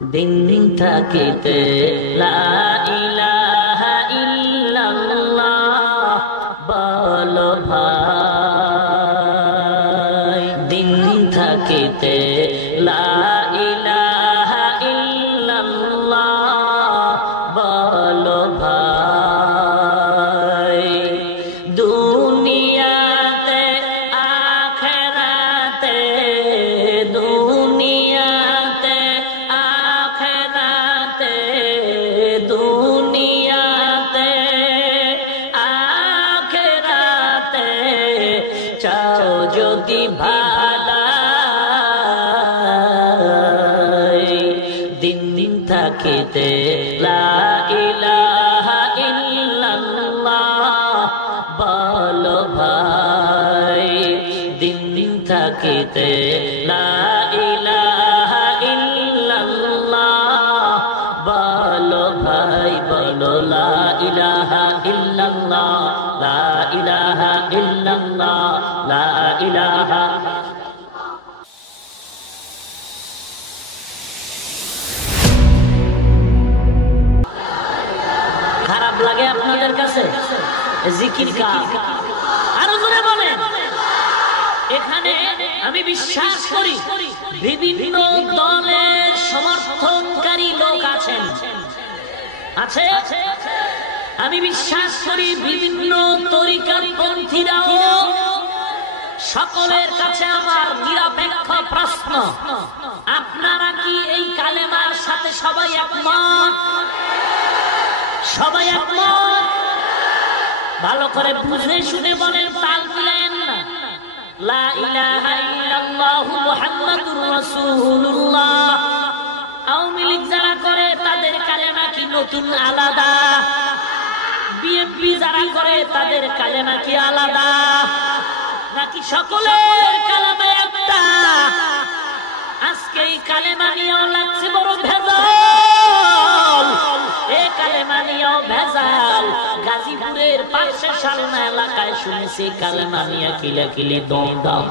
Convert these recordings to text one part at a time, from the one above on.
দিন থাকিতে লা ইলাহা ইল্লাল্লাহ বলো ভাই, দিন থাকিতে লা ইলাহা ইল্লাল্লাহ বলো ভাই। দুনিয়াতে আখিরাতে, দুনিয়াতে আখিরাতে, দুনিয়াতে আখিরাতে চাও যদি ভালাই, দিন দিন থাকিতে লা ইলাহা ইল্লাল্লাহ বলো ভাই, দিন দিন থাকিতে লা ইলাহা ইল্লাল্লাহ বলো ভাই, বলো লা ইলাহা ইল্লাল্লাহ, লা ইলাহা ইল্লাল্লাহ, লা ইলাহা। খারাপ লাগে আপনাদের কাছে জিকির কাজ? আরো জোরে বলেন। এখানে আমি বিশ্বাস করি বিভিন্ন দলের সমর্থনকারী লোক আছেন, আছে। আমি বিশ্বাস করি বিভিন্ন তরিকার পন্থীরাও। সকলের কাছে আমার নিরপেক্ষ প্রশ্ন, আপনারা কি এই কালেমার সাথে সবাই একমত? সবাই একমত? ভালো করে বুঝে শুনে বলেন, তাল মিলায়েন না। লা ইলাহা ইল্লাল্লাহু মুহাম্মাদুর রাসূলুল্লাহ। আওয়ামী লীগ যারা করে তাদের কালেমা কি নতুন আলাদা? বিএনপি যারা করে তাদের কালেমা কি আলাদা? নাকি সকলের কালেমা একটা? আজকে এই কালেমা নিয়েও লাগছে বড় ভেজাল, এই কালেমা নিয়েও ভেজাল। গাজীপুরের পাশে সালনা এলাকায় শুনেছি কালেমা নিয়ে কিলাকিলি দম দাম,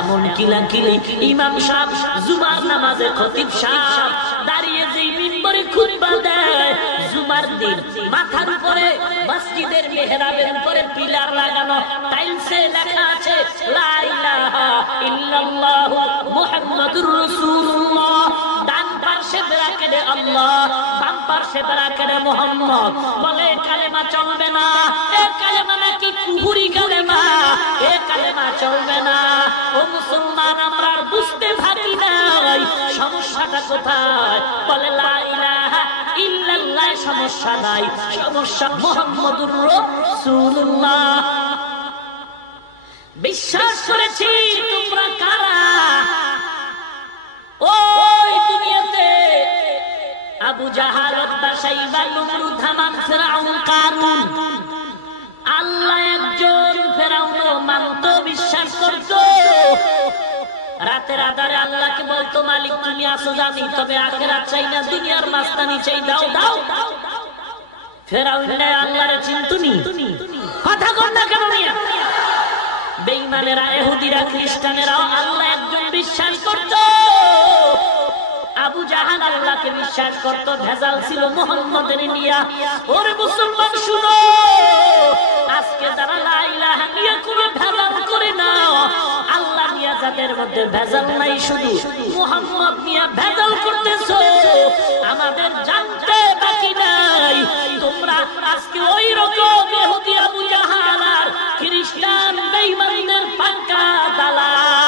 এমন কিলাকিলি ইমাম সাহেব জুমার নামাজে খতিব সাহেব দাঁড়িয়ে যে মিম্বরে খুতবা দেয় জুমার দিন, মাথার উপরে মসজিদের মেহরাবের উপরে পিলার লাগানো, টাইলসে লেখা আছে লা ইলাহা ইল্লাল্লাহু মুহাম্মাদুর রাসূলুল্লাহ। ডান পাশে ব্র্যাকেটে আল্লাহ, বাম পাশে ব্র্যাকেটে মুহাম্মদ। বলে কালেমা চলবে না, এ কালেমা নাকি কুফরি কালেমা, এ কালেমা চলবে না। ও মুসলমান, আমরা বুঝতে পারি নাই সমস্যাটা কোথায়। বলে লা ইলাহা ইল্লাল্লাহ, সমস্যা নাই, সমস্যা মুহাম্মাদুর রাসূলুল্লাহ। বিশ্বাস করেছি তোমরা কারা? ওই দুনিয়াতে আবু জাহাল, উতবা, শাইবা, নমরুদ, হামান, ফিরআউন, কারুন। আল্লাহ একজন, ফিরআউনও মানত, বিশ্বাস করত। রাতের আধারে আল্লাহকে বলতো, মালিক তুমি আছো জানি, তবে আখিরাত চাই না, দুনিয়ার মাস্তানি চাই, দাও দাও। ফিরআউন আল্লাহরে চিনতুনি, কথা কন না কেন নিয়া? বেঈমানেরা, ইহুদিরা, খ্রিস্টানেরাও আল্লাহ একজন বিশ্বাস করত। আবু জাহাল আল্লাহকে বিশ্বাস করত, ভেজাল ছিল মুহাম্মদের নিয়া। ওরে মুসলমান শুনো, আজকে যারা লা ইলাহা নিয়ে কোনো ভেজাল করে না, আল্লাহ নিয়া যাদের মধ্যে ভেজাল নাই, শুধু মুহাম্মদ নিয়া ভেজাল করতেছো, আমাদের জানতে বাকি নাই। তোমরা আজকে ওই রকম ইহুদি আবু জাহাল আর খ্রিস্টান বেঈমানদের পাক্কা দালাল।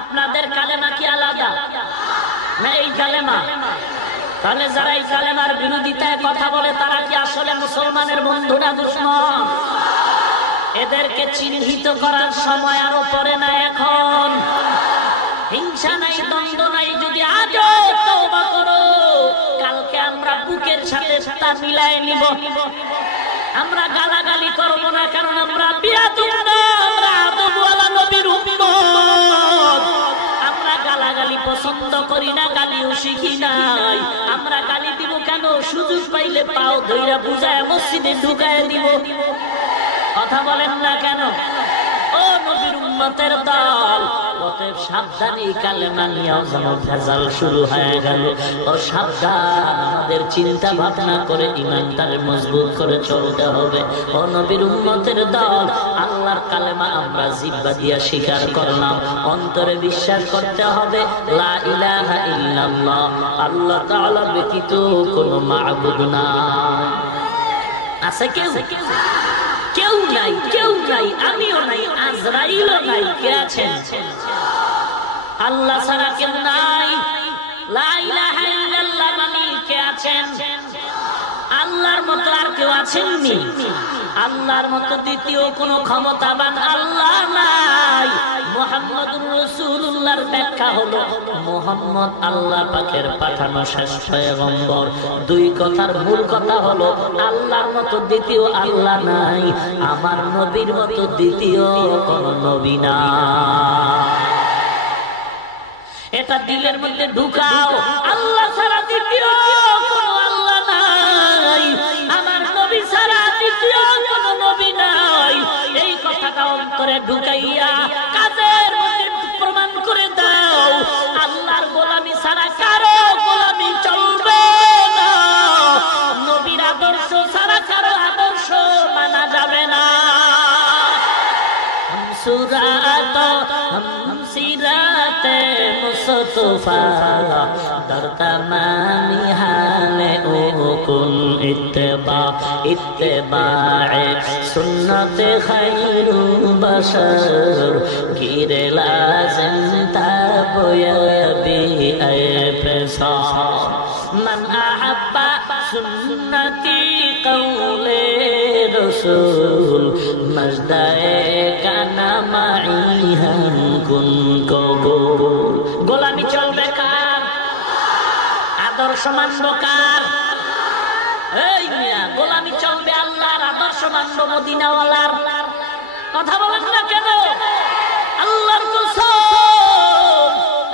আপনাদের কালেমা কি আলাদা না এই কালেমা? তাহলে যারা এই কালেমার বিরোধিতায় কথা বলে তারা কি আসলে মুসলমানের বন্ধু না দুশমন? এদেরকে চিহ্নিত করার সময় আরো পরে না, এখন। হিংসা নাই, দ্বন্দ্ব নাই। যদি আজও তওবা করো, কালকে আমরা বুকের সাথে তা মিলায় নিব। আমরা গালাগালি করব না, কারণ আমরা বিয়াদুম না, আমরা আদবওয়ালা নবীর উম্মত। আমরা গালাগালি পছন্দ পছন্দ করি না, গালিও শিখি নাই। আমরা গালি দিব কেন? সুযোগ পাইলে পাও ধইরা বুঝায় মসজিদে ঢুকায় দিব। কথা বলেন না কেন? ও নবীর উম্মতের দল, অতএব সাবধানে কালেমা নিয়েও যেন ভেজাল শুরু হয়ে গেল। ও সাবধান, আমাদের চিন্তা ভাবনা করে ঈমানটাকে মজবুত করে চলতে হবে। ও নবীর উম্মতের দল, আল্লাহর কালেমা আমরা জিহ্বা দিয়া স্বীকার করলাম, অন্তরে বিশ্বাস করতে হবে লা ইলাহা ইল্লাল্লাহ, আল্লাহ তাআলা ব্যতীত কোনো মাবুদ নাই। আছে কেউ? কেউ নাই, কেউ নাই, আমিও নাই, আজরাইলও নাই। কে আছেন? আল্লাহ ছাড়া কেউ নাই। লা ইলাহা ইল্লাল্লাহ মানে কে আছেন? আল্লাহর মতো আর কেউ আছেননি? আল্লাহর মতো দ্বিতীয় কোনো ক্ষমতাবান আল্লাহ নাই। মুহাম্মদুর রাসূলুল্লাহর ব্যাখ্যা হলো মুহাম্মদ আল্লাহ পাকের পাঠানো শেষ পয়গম্বর। দুই কথার মূল কথা হলো আল্লাহর মতো দ্বিতীয় আল্লাহ নাই, আমার নবীর মতো দ্বিতীয় কোনো নবী নাই। এটা দিলের মধ্যে ঢুকাও, আল্লাহ ছাড়া দ্বিতীয় কোনো আল্লাহ নাই, আমার নবী ছাড়া দ্বিতীয় কোনো নবী নাই। এই কথাটা অন্তরে ঢুকাইয়া কাজের মধ্যে প্রমাণ করে দাও, আল্লাহর গোলামি ছাড়া কারো গোলামি চলবে না, নবীর আদর্শ ছাড়া কারো আদর্শ মানা যাবে না। সিরাতে মুস্তফা দর তামামি হালে ও কুন ইত্তেবা ইত্তেবায়ে সুন্নতে খায়রুল বাশার গিরে লাজিম তাবয়াবি আফসা মান আহাব্বা সুন্নতি কওলে রসুল মজদায়ে কানা মাই হাম কুন কবুল। গোলামি চলবে কার? আদর্শ মানব কার? এই মিয়া, গোলামি চলবে আল্লাহর, আদর্শ মানব মদিনাওয়ালার। কথা বলেন না কেন? আল্লাহর কসম,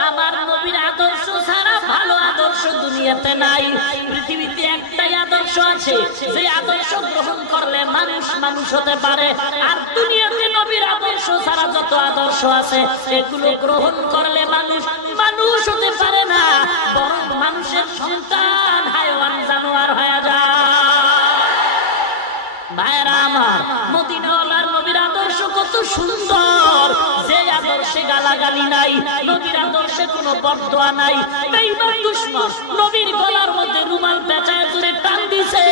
আমার নবীর আদর্শ ছাড়া ভালো আদর্শ দুনিয়াতে নাই। পৃথিবীতে একটাই আদর্শ আছে, যে আদর্শ গ্রহণ করলে মানুষ মানুষ হতে পারে। আর দুনিয়াতে নবীর আদর্শ ছাড়া যত আদর্শ আছে এগুলো গ্রহণ করলে মানুষ মানুষ হতে পারে না, বরং মানুষের সন্তান হায়ওয়ান জানোয়ার হয়ে যায়। ভাইরা আমার, মদিনাওয়ালার নবীর আদর্শ কত সুন্দর, যে আদর্শে গালাগালি নাই, নবীর আদর্শে কোনো বদদোয়া নাই। বেঈমান দুশমন নবীর গলার মধ্যে রুমাল পেঁচায় ধরে টান দিছে,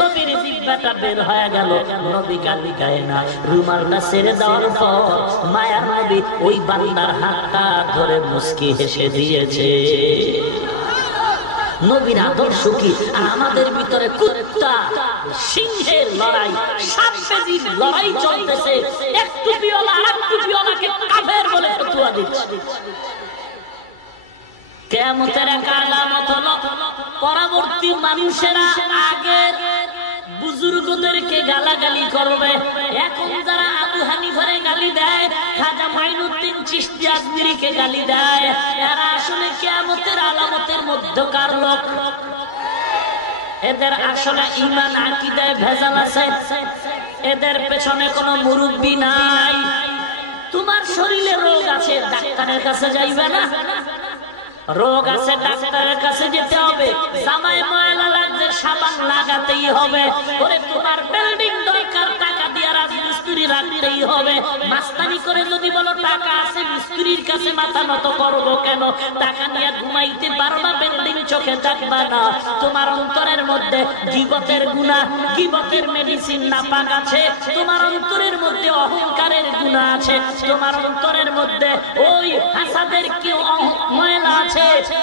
নবীর জিহ্বাটা বের হয়ে গেল, নবী গালি গায় না। রুমালটা ছেড়ে দেওয়ার পর মায়ার নবী ওই বান্দার হাতটা ধরে মুস্কি হেসে দিয়েছে। নবীর আদর্শ কি? আর আমাদের ভিতরে কুত্তা সিংহের লড়াই, সাত কেজির লড়াই চলতেছে। এক টুপিওয়ালা আরেক টুপিওয়ালাকে কাফের বলে ফতোয়া দিচ্ছে। কিয়ামতের এক আলামত হলো পরবর্তী মানুষেরা আগের বুজুর্গদেরকে গালাগালি করবে। এখন যারা আবু হানিফারে গালি দেয়, খাজা মাইনুদ্দিন চিশতি আজমিরিকে গালি দেয়, এরা আসলে কিয়ামতের আলামতের মধ্যকার লোক। এদের আসলে ঈমান আকীদায় ভেজাল আছে, এদের পেছনে কোনো মুরব্বি নাই। তোমার শরীরে রোগ আছে, ডাক্তারের কাছে যাইবে না? রোগ আছে, ডাক্তারের কাছে যেতে হবে। জামায় ময়লা লাগছে, সাবান লাগাতেই হবে। ওরে তোমার বিল্ডিং দরকার, টাকা দিয়ে রাজমিস্ত্রি রাখতেই হবে। মাস্তানি করে যদি বলো টাকা আছে, মিস্ত্রির কাছে মাথা নত করবো কেন? টাকা নিয়ে ঘুমাইতে পারবা, বিল্ডিং চোখে দেখবা না। তোমার অন্তরের মধ্যে গীবতের গুনাহ, গীবতের মেডিসিন নাপাক আছে। তোমার অন্তরের মধ্যে অহংকারের গুনাহ আছে। তোমার অন্তরের মধ্যে ওই হাসাদের কি ময়লা আছে।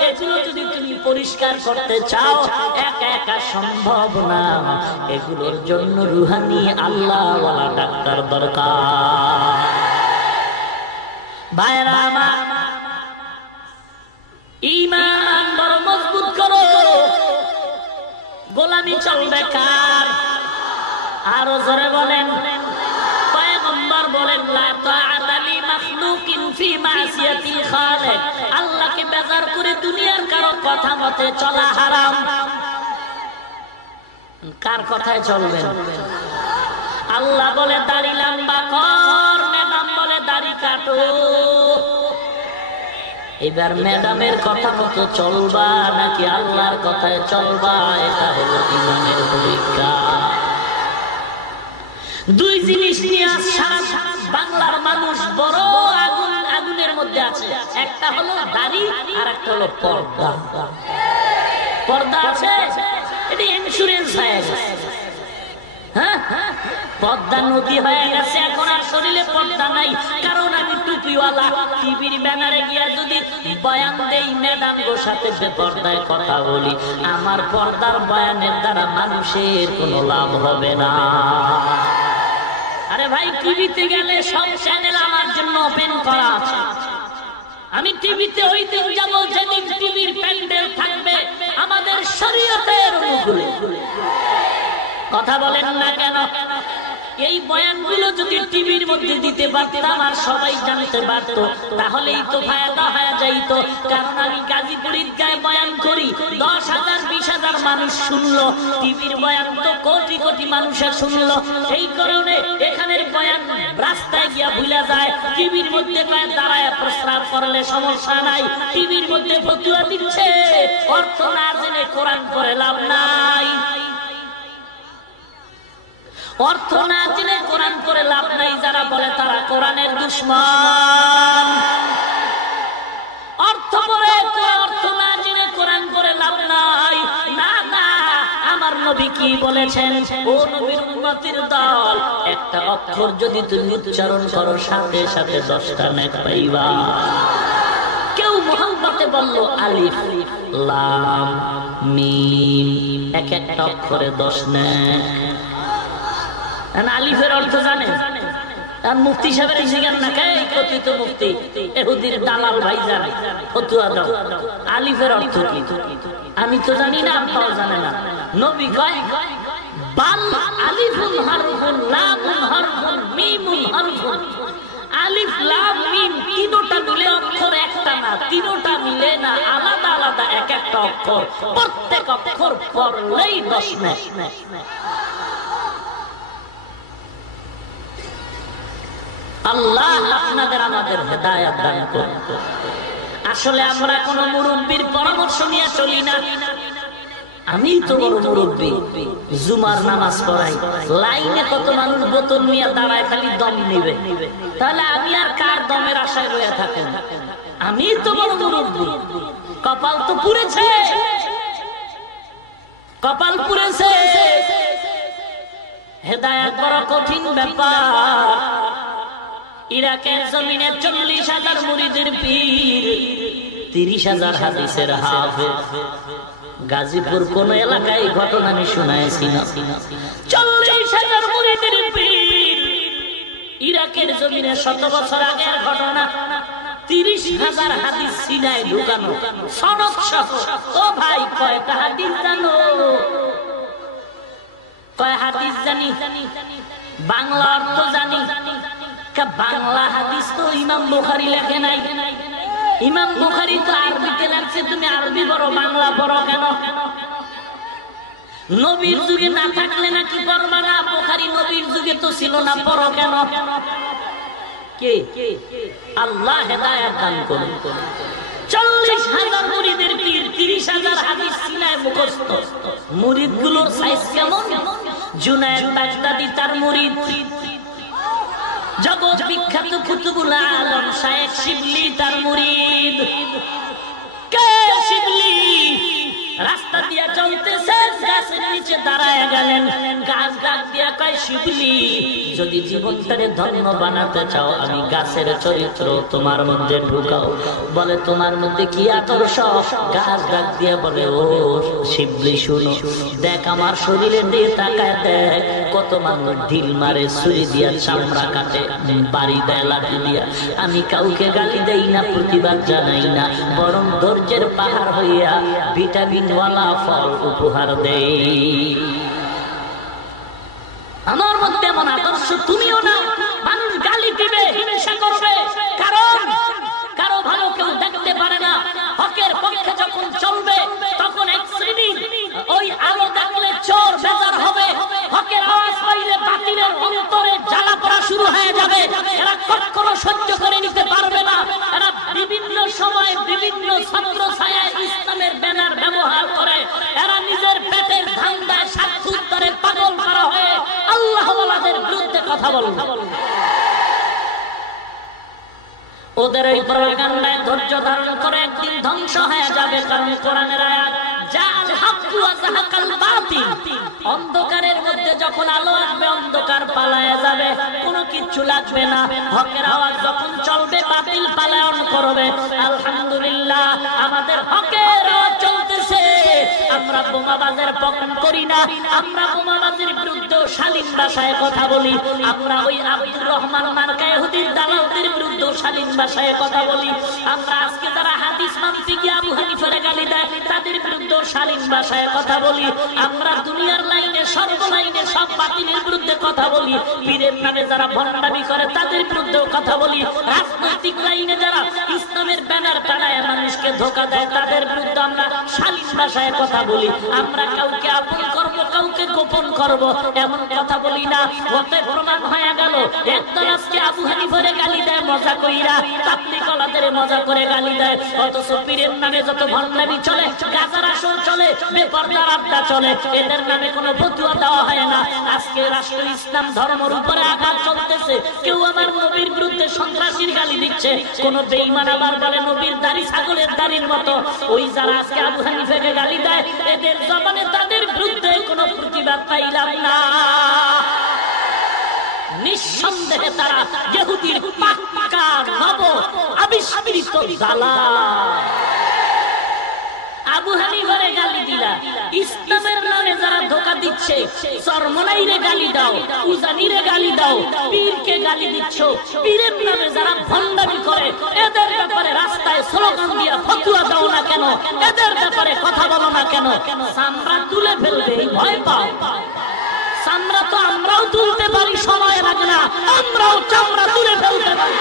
এগুলো যদি তুমি পরিষ্কার করতে চাও, একা একা সম্ভব না। এগুলোর জন্য রুহানি আল্লাহওয়ালা ডাক্তার দরকার। ভাইরা আমার, ঈমান বড় মজবুত করো। গোলামি চলবে কার? আরো জোরে বলেন। পয়গম্বর বলেন লা তাআতা লি মাখলুকিন ফি মাসিয়াতিল খালিক, আল্লাহকে বেজার করে দুনিয়ার কারো কথা মতে চলা হারাম। কার কথায় চলবেন? আল্লাহ বলে দাড়ি লম্বা কর, ম্যাডাম বলে দাড়ি কাটো। এবার ম্যাডামের কথা মতো চলবা নাকি আল্লাহর কথায় চলবা, এটা হলো ঈমানের পরীক্ষা। দুই জিনিস নিয়ে সারা বাংলার মানুষ বড় আগুনের মধ্যে আছে। একটা হলো দাড়ি আর একটা হলো পর্দা। পর্দা আছে, এটা ইন্স্যুরেন্স হয়ে গেছে। হ্যাঁ, পর্দা নদী হয়ে গেছে, এখন আর শরীরে পর্দা নাই। কারণ আমি টুপিওয়ালা টিভির ব্যানারে গিয়া যদি বয়ান দেই, ম্যাডাম গো সাথে বেপর্দায় কথা বলি, আমার পর্দার বয়ানের দ্বারা মানুষের কোনো লাভ হবে না। আরে ভাই, টিভিতে গেলে সব চ্যানেল আমার জন্য ওপেন করা আছে। আমি টিভিতে ওই দিন যাবো যেদিন টিভির প্যান্ডেল থাকবে আমাদের শরীয়তের অনুকূলে। কথা বলেন না কেন? এই বয়ানগুলো যদি টিভির মধ্যে দিতে পারতাম আর সবাই জানতে পারত, তাহলেই তো ফায়দা হয়ে যাইতো। কারণ আমি গাজীপুর ঈদগাহে বয়ান করি, 10,000 20,000 মানুষ শুনলো। টিভির বয়ান তো কোটি কোটি মানুষের শুনলো। এই কারণে এখানের বয়ান রাস্তায় গিয়া ভুলে যায়। টিভির মধ্যে দাঁড়ায় প্রস্রাব করলে সমস্যা নাই, টিভির মধ্যে ফতুয়া দিচ্ছে, অর্থ না জেনে কোরআন করে লাভ নাই। অর্থ না জেনে কোরআন করে লাভ নাই। যারা বলে তারা কোরআনের দুশমন। অর্থ না জেনে কোরআন করে লাভ নাই। না না, আমার নবী কি বলেছেন? ও নবীর উম্মতের দল, একটা অক্ষর যদি তুমি উচ্চারণ করো সাথে সাথে 10টা নেক পাইবা। কেউ মুহাম্মদে বলল আলিফ লাম মিম, এক একটা অক্ষরে 10 নেক। আলিফের অর্থ জানে? মুফতি সাহেবের জিজ্ঞাসা না কে কথিত মুফতি এহুদির দালাল ভাই জানে, ফতুয়া দাও। আলিফের অর্থ কি? আমি তো জানি না, আপনারা জানে না। নবী কয় বাল আলিফুন হারফুন লামুন হারফুন মিমুন হারফুন। আলিফ লাম মিম তিনটা মিলে অক্ষর একটা না, তিনটা মিলে না, আলাদা আলাদা এক একটা অক্ষর। প্রত্যেক অক্ষর পড়লেই 10 নেক। আল্লাহ আপনাদের আমাদের হেদায়েত দান করুন। আসলে আমরা কোন মুরব্বির পরামর্শ নিয়ে চলি না। আমি তো বড় মুরব্বি, জুমার নামাজ পড়াই, লাইনে কত মানুষ বোতল নিয়ে দাঁড়ায় খালি দম নিবে, তাহলে আমি আর কার দমের আশায় রয়ে থাকেন? আমি তো বড় মুরব্বি, কপাল তো পুড়েছে, কপাল পুড়েছে। হেদায়েত বড় কঠিন ব্যাপার। ইরাকের জমিনে 40,000 মুরিদের পীর, 30,000 হাদিসের হাফেজ। গাজীপুর কোন এলাকায় ঘটনা আমি শুনাইছি না। 40,000 মুরিদের পীর, ইরাকের জমিনে 100 বছর আগের ঘটনা। 30,000 হাদিস সিনায় ঢুকানো, সনদ সহ। ও ভাই, কয়টা হাদিস জানো? কয় হাদিস জানি? বাংলা অর্থ জানি। বাংলা হাদিস তো ইমাম বুখারী লেখে নাই। ইমাম বুখারী তো আরবিতে লেখছে, তুমি আরবি পড়ো, বাংলা পড়ো কেন? নবীর যুগে না থাকলে নাকি পড়বা না? বুখারী নবীর যুগে তো ছিল না, পড়ো কেন? কে? আল্লাহ হেদায়েত দান করুন। 40,000 মুরিদের পীর, 30,000 হাদিস সিনায় মুখস্থ। মুরিদগুলোর সাইজ কেমন? জুনায়েদ বাগদাদি তার মুরিদ, জগৎ বিখ্যাত কুতুবুল আলম শায়েখ শিবলি তার মুরিদ। কে শিবলি? রাস্তা দিয়া চলতেছে, গাছের নিচে দাঁড়ায় গেলেন, গাছ ডাক দিয়া কয়, শিবলি, যদি জীবনটারে ধন্য বানাতে চাও, আমি গাছের চরিত্র তোমার মধ্যে ঢুকাও। বলে তোমার মধ্যে কি আকর্ষণ? গাছ ডাক দিয়া বলে, ও শিবলি শুনো, দেখ আমার শরীরে দিয়ে তাকায় দেখ, কত মানুষ ঢিল মারে, ছুরি দিয়া চামড়া কাটে, বাড়ি দেয় লাঠি দিয়া। আমি কাউকে গালি দেই না, প্রতিবাদ জানাই না, বরং ধৈর্যের পাহাড় হইয়া ভিটামিন ওয়ালা ফল উপহার দেই। আমার মধ্যে এমন আদর্শ তুমিও না। মানুষ গালি দিবে, হিংসা করবে, কারণ শুরু হয়ে যাবে। এরা কখনো সহ্য করে নিতে পারবে না। এরা বিভিন্ন সময় বিভিন্ন ছত্র ছায়ায় ইসলামের ব্যানার ব্যবহার করে। এরা নিজের পেটের ধান্দায় স্বার্থ উদ্ধারে পাগল করা হয়ে আল্লাহ ওয়ালাদের বিরুদ্ধে কথা বলে। ওদের এই প্রপাগান্ডায় ধৈর্য ধারণ করে একদিন ধ্বংস হয়ে যাবে। কারণ কোরআনের আয়াত জাল হাক্কু ওয়া যাহাকাল বাতিল, অন্ধকারের মধ্যে যখন আলো আসবে অন্ধকার পালায়া যাবে, কোনো কিছু লাগবে না। হকের আওয়াজ যখন চলবে বাতিল পালায়ন করবে। আলহামদুলিল্লাহ আমাদের হকের আওয়াজ চলতেছে। আমরা বোমাবাজের পক্ষে করি না, আমরা বোমাবাজির বিরুদ্ধে শালীন ভাষায় কথা বলি। আমরা ওই আব্দুর রহমান মার্কা ইহুদির দালালদের বিরুদ্ধে শালীন ভাষায় কথা বলি। আমরা আজকে যারা হাদিস মানতে গিয়ে আবু হানিফার গালি দেয় তাদের বিরুদ্ধে শালীন ভাষায় কথা বলি। আমরা দুনিয়ার লাইনে সর্বলাইনে সব বাতিলের বিরুদ্ধে কথা বলি। পীরের নামে যারা ভণ্ডামি করে তাদের বিরুদ্ধেও কথা বলি। রাজনৈতিক লাইনে যারা ইসলামের ব্যানার টানায় মানুষকে ধোঁকা দেয় তাদের বিরুদ্ধে আমরা শালীন ভাষায় কথা বলি। আমরা কাউকে আপন করব, কাউকে গোপন করব এমন কথা বলি না। হতে প্রমাণ হয়ে গেল একদল আজকে আবু হানিফার গালি দেয় মজা কইরা, তাবলীগওয়ালাদের মজা করে গালি দেয়। অথচ পীরের নামে যত ভণ্ডামি চলে, গাজার আসর চলে, বেপরদার আড্ডা চলে, এদের নামে কোনো ফতোয়া দেওয়া হয় না। আজকে রাষ্ট্র ইসলাম ধর্মের উপরে আঘাত চলতেছে। কেউ আমার নবীর বিরুদ্ধে সন্ত্রাসীর গালি দিচ্ছে, কোন বেঈমান আবার বলে নবীর দাড়ি ছাগলের দাড়ির মতো। ওই যারা আজকে আবু হানিফাকে গালি দেয় এদের জবানে তাদের বিরুদ্ধে কোনো প্রতিবাদ পাইলাম না। নিঃসন্দেহে তারা ইহুদির পাক্কা নব আবিষ্কৃত দালাল। আবু হানিফারে গালি দিলা, ইসলামের নামে যারা ধোঁকা দিচ্ছে, চরমনাইরে গালি দাও, উজানিরে গালি দাও, পীরকে গালি দিচ্ছ, পীরের নামে যারা ভণ্ডামি করে এদের ব্যাপারে রাস্তায় স্লোগান দিয়া ফতোয়া দাও না কেন? এদের ব্যাপারে কথা বলো না কেন? চামড়া তুলে ফেলবে ভয় পাও। চামড়া তো আমরাও তুলতে পারি, সময় লাগে না, আমরাও চামড়া তুলে ফেলতে পারি।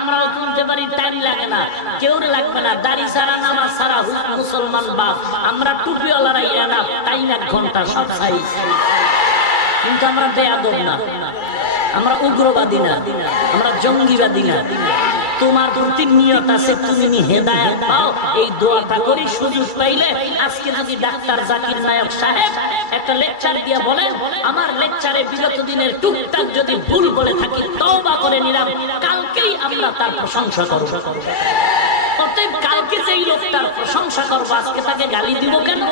আমরাও তুলতে পারি, টাইম লাগে না, কেউ লাগবে না। দাড়ি ছাড়া নামাজ ছাড়া মুসলমান বাপ। আমরা টুপিওয়ালারাই না, টাইম 1 ঘন্টা সব চাই। কিন্তু আমরা বেয়াদব না, আমরা উগ্রবাদী না, আমরা জঙ্গিবাদী না। তোমার প্রতি নিয়ত আছে, তুমি হেদায়েত পাও, এই দোয়াটা করি। সুযোগ পাইলে আজকে যদি ডাক্তার জাকির নায়ক সাহেব একটা লেকচার দিয়ে বলে, আমার লেকচারে বিগত দিনের টুকটাক যদি ভুল বলে থাকি তওবা করে নিলাম, কালকেই আমরা তার প্রশংসা করব। অতএব কালকে যেই লোকটার প্রশংসা করবো আজকে তাকে গালি দিব কেন?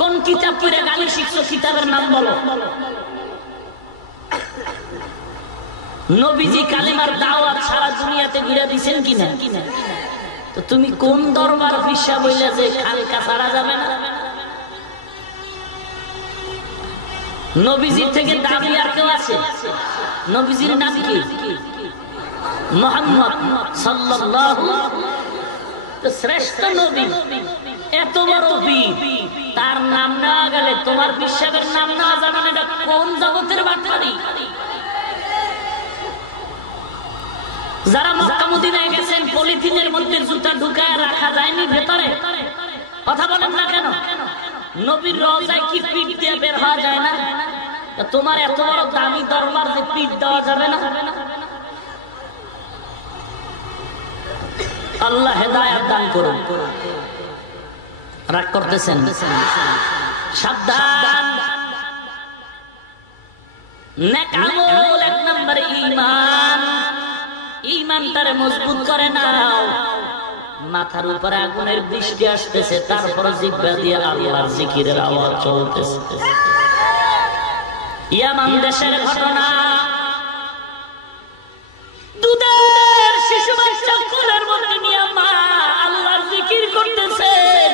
কোন কিতাব পড়ে গালি শিখছো? কিতাবের নাম বলো। নবীজি কালেমার দাওয়াত সারা দুনিয়াতে ঘুরে দিয়েছেন কিনা? তো তুমি কোন দরবার পিসা বইলে যে খালকা ছাড়া যাবে না? নবীজির থেকে দাবি আর কেউ আছে? নবীজির নাম কি? মুহাম্মদ সাল্লাল্লাহু। তো শ্রেষ্ঠ নবী, এত বড় বীর, তার নাম না গেলে তোমার বিশ্বাসের নাম না জানালে এটা কোন জগতের বাটপারি? যারা মক্কা মদিনায় গেছেন পলিথিনের মধ্যে জুতা ঢুকায় রাখা যায়নি ভেতরে, কথা বলেন না কেন? নবীর রওজায় কি পিঠ দিয়ে বের হওয়া যায় না? তোমার এত বড় দামি দরবার যে পিঠ দেওয়া যাবে না? আল্লাহ হেদায়েত দান করুন। রাগ করতেছেন? সাবধান। নেক আমল 1 নম্বরে ঈমান। ঈমানটারে মজবুত করে নাও। মাথার উপরে আগুনের বৃষ্টি আসতেছে, তারপর জিহ্বা দিয়ে আল্লাহর জিকিরের আওয়াজ চলতেছে। ইয়ামান দেশের ঘটনা, দুধের শিশু বাচ্চা কোলের মধ্যে নিয়ে মা আল্লাহর জিকির করতেছেন।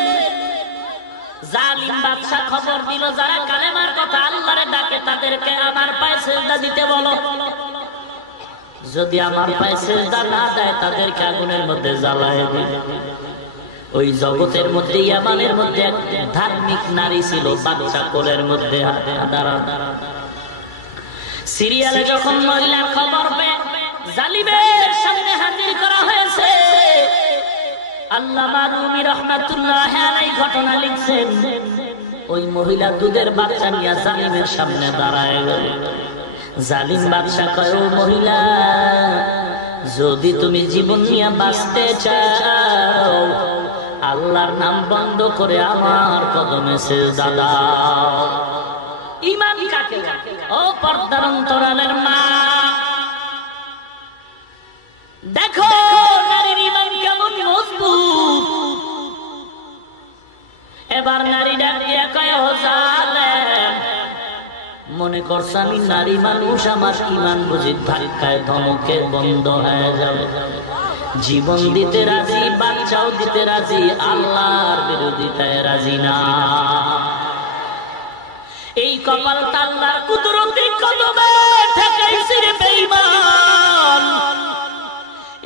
জালিম বাদশা খবর দিল, যারা কালেমার কথা আল্লাহরে ডাকে তাদেরকে আমার পায়ে সিজদা দিতে বলো। যদি আমার পায়ে সিজদা না দেয় তাদেরকে আগুনের মধ্যে জ্বালায় দিবে। ওই জগতের মধ্যে ইয়ামানের মধ্যে এক ধার্মিক নারী ছিল, বাচ্চা কোলের মধ্যে দাঁড়া। সিরিয়ালে যখন মহিলার খবর পেয়ে জালিমের সামনে হাজির করা হয়েছে, আল্লামা রুমি রহমাতুল্লাহ আলাইহি ঘটনা লিখছেন, ওই মহিলা দুধের বাচ্চা নিয়ে জালিমের সামনে দাঁড়ায় গেল। জালিম বাদশা কয়, ও মহিলা, যদি তুমি জীবন নিয়ে বাঁচতে চাও, আল্লাহর নাম বন্ধ করে আমার কদমে সিজদা দাও। ঈমান কাকে? ও পর্দার অন্তরালের মা, দেখো নারীর ঈমান কেমন মজবুত। এবার নারী ডাক দিয়া কয়, ও জালেম, মনে করছ আমি নারী মানুষ, আমার ঈমান বুঝি ধাক্কায় ধমকে বন্ধ হয়ে যাবে? জীবন দিতে রাজি, বাচ্চাও দিতে রাজি, আল্লাহর বিরোধিতায় রাজি না। এই কপালটা আল্লাহর কুদরতি কদমে ঠেকাইছি রে বেঈমান।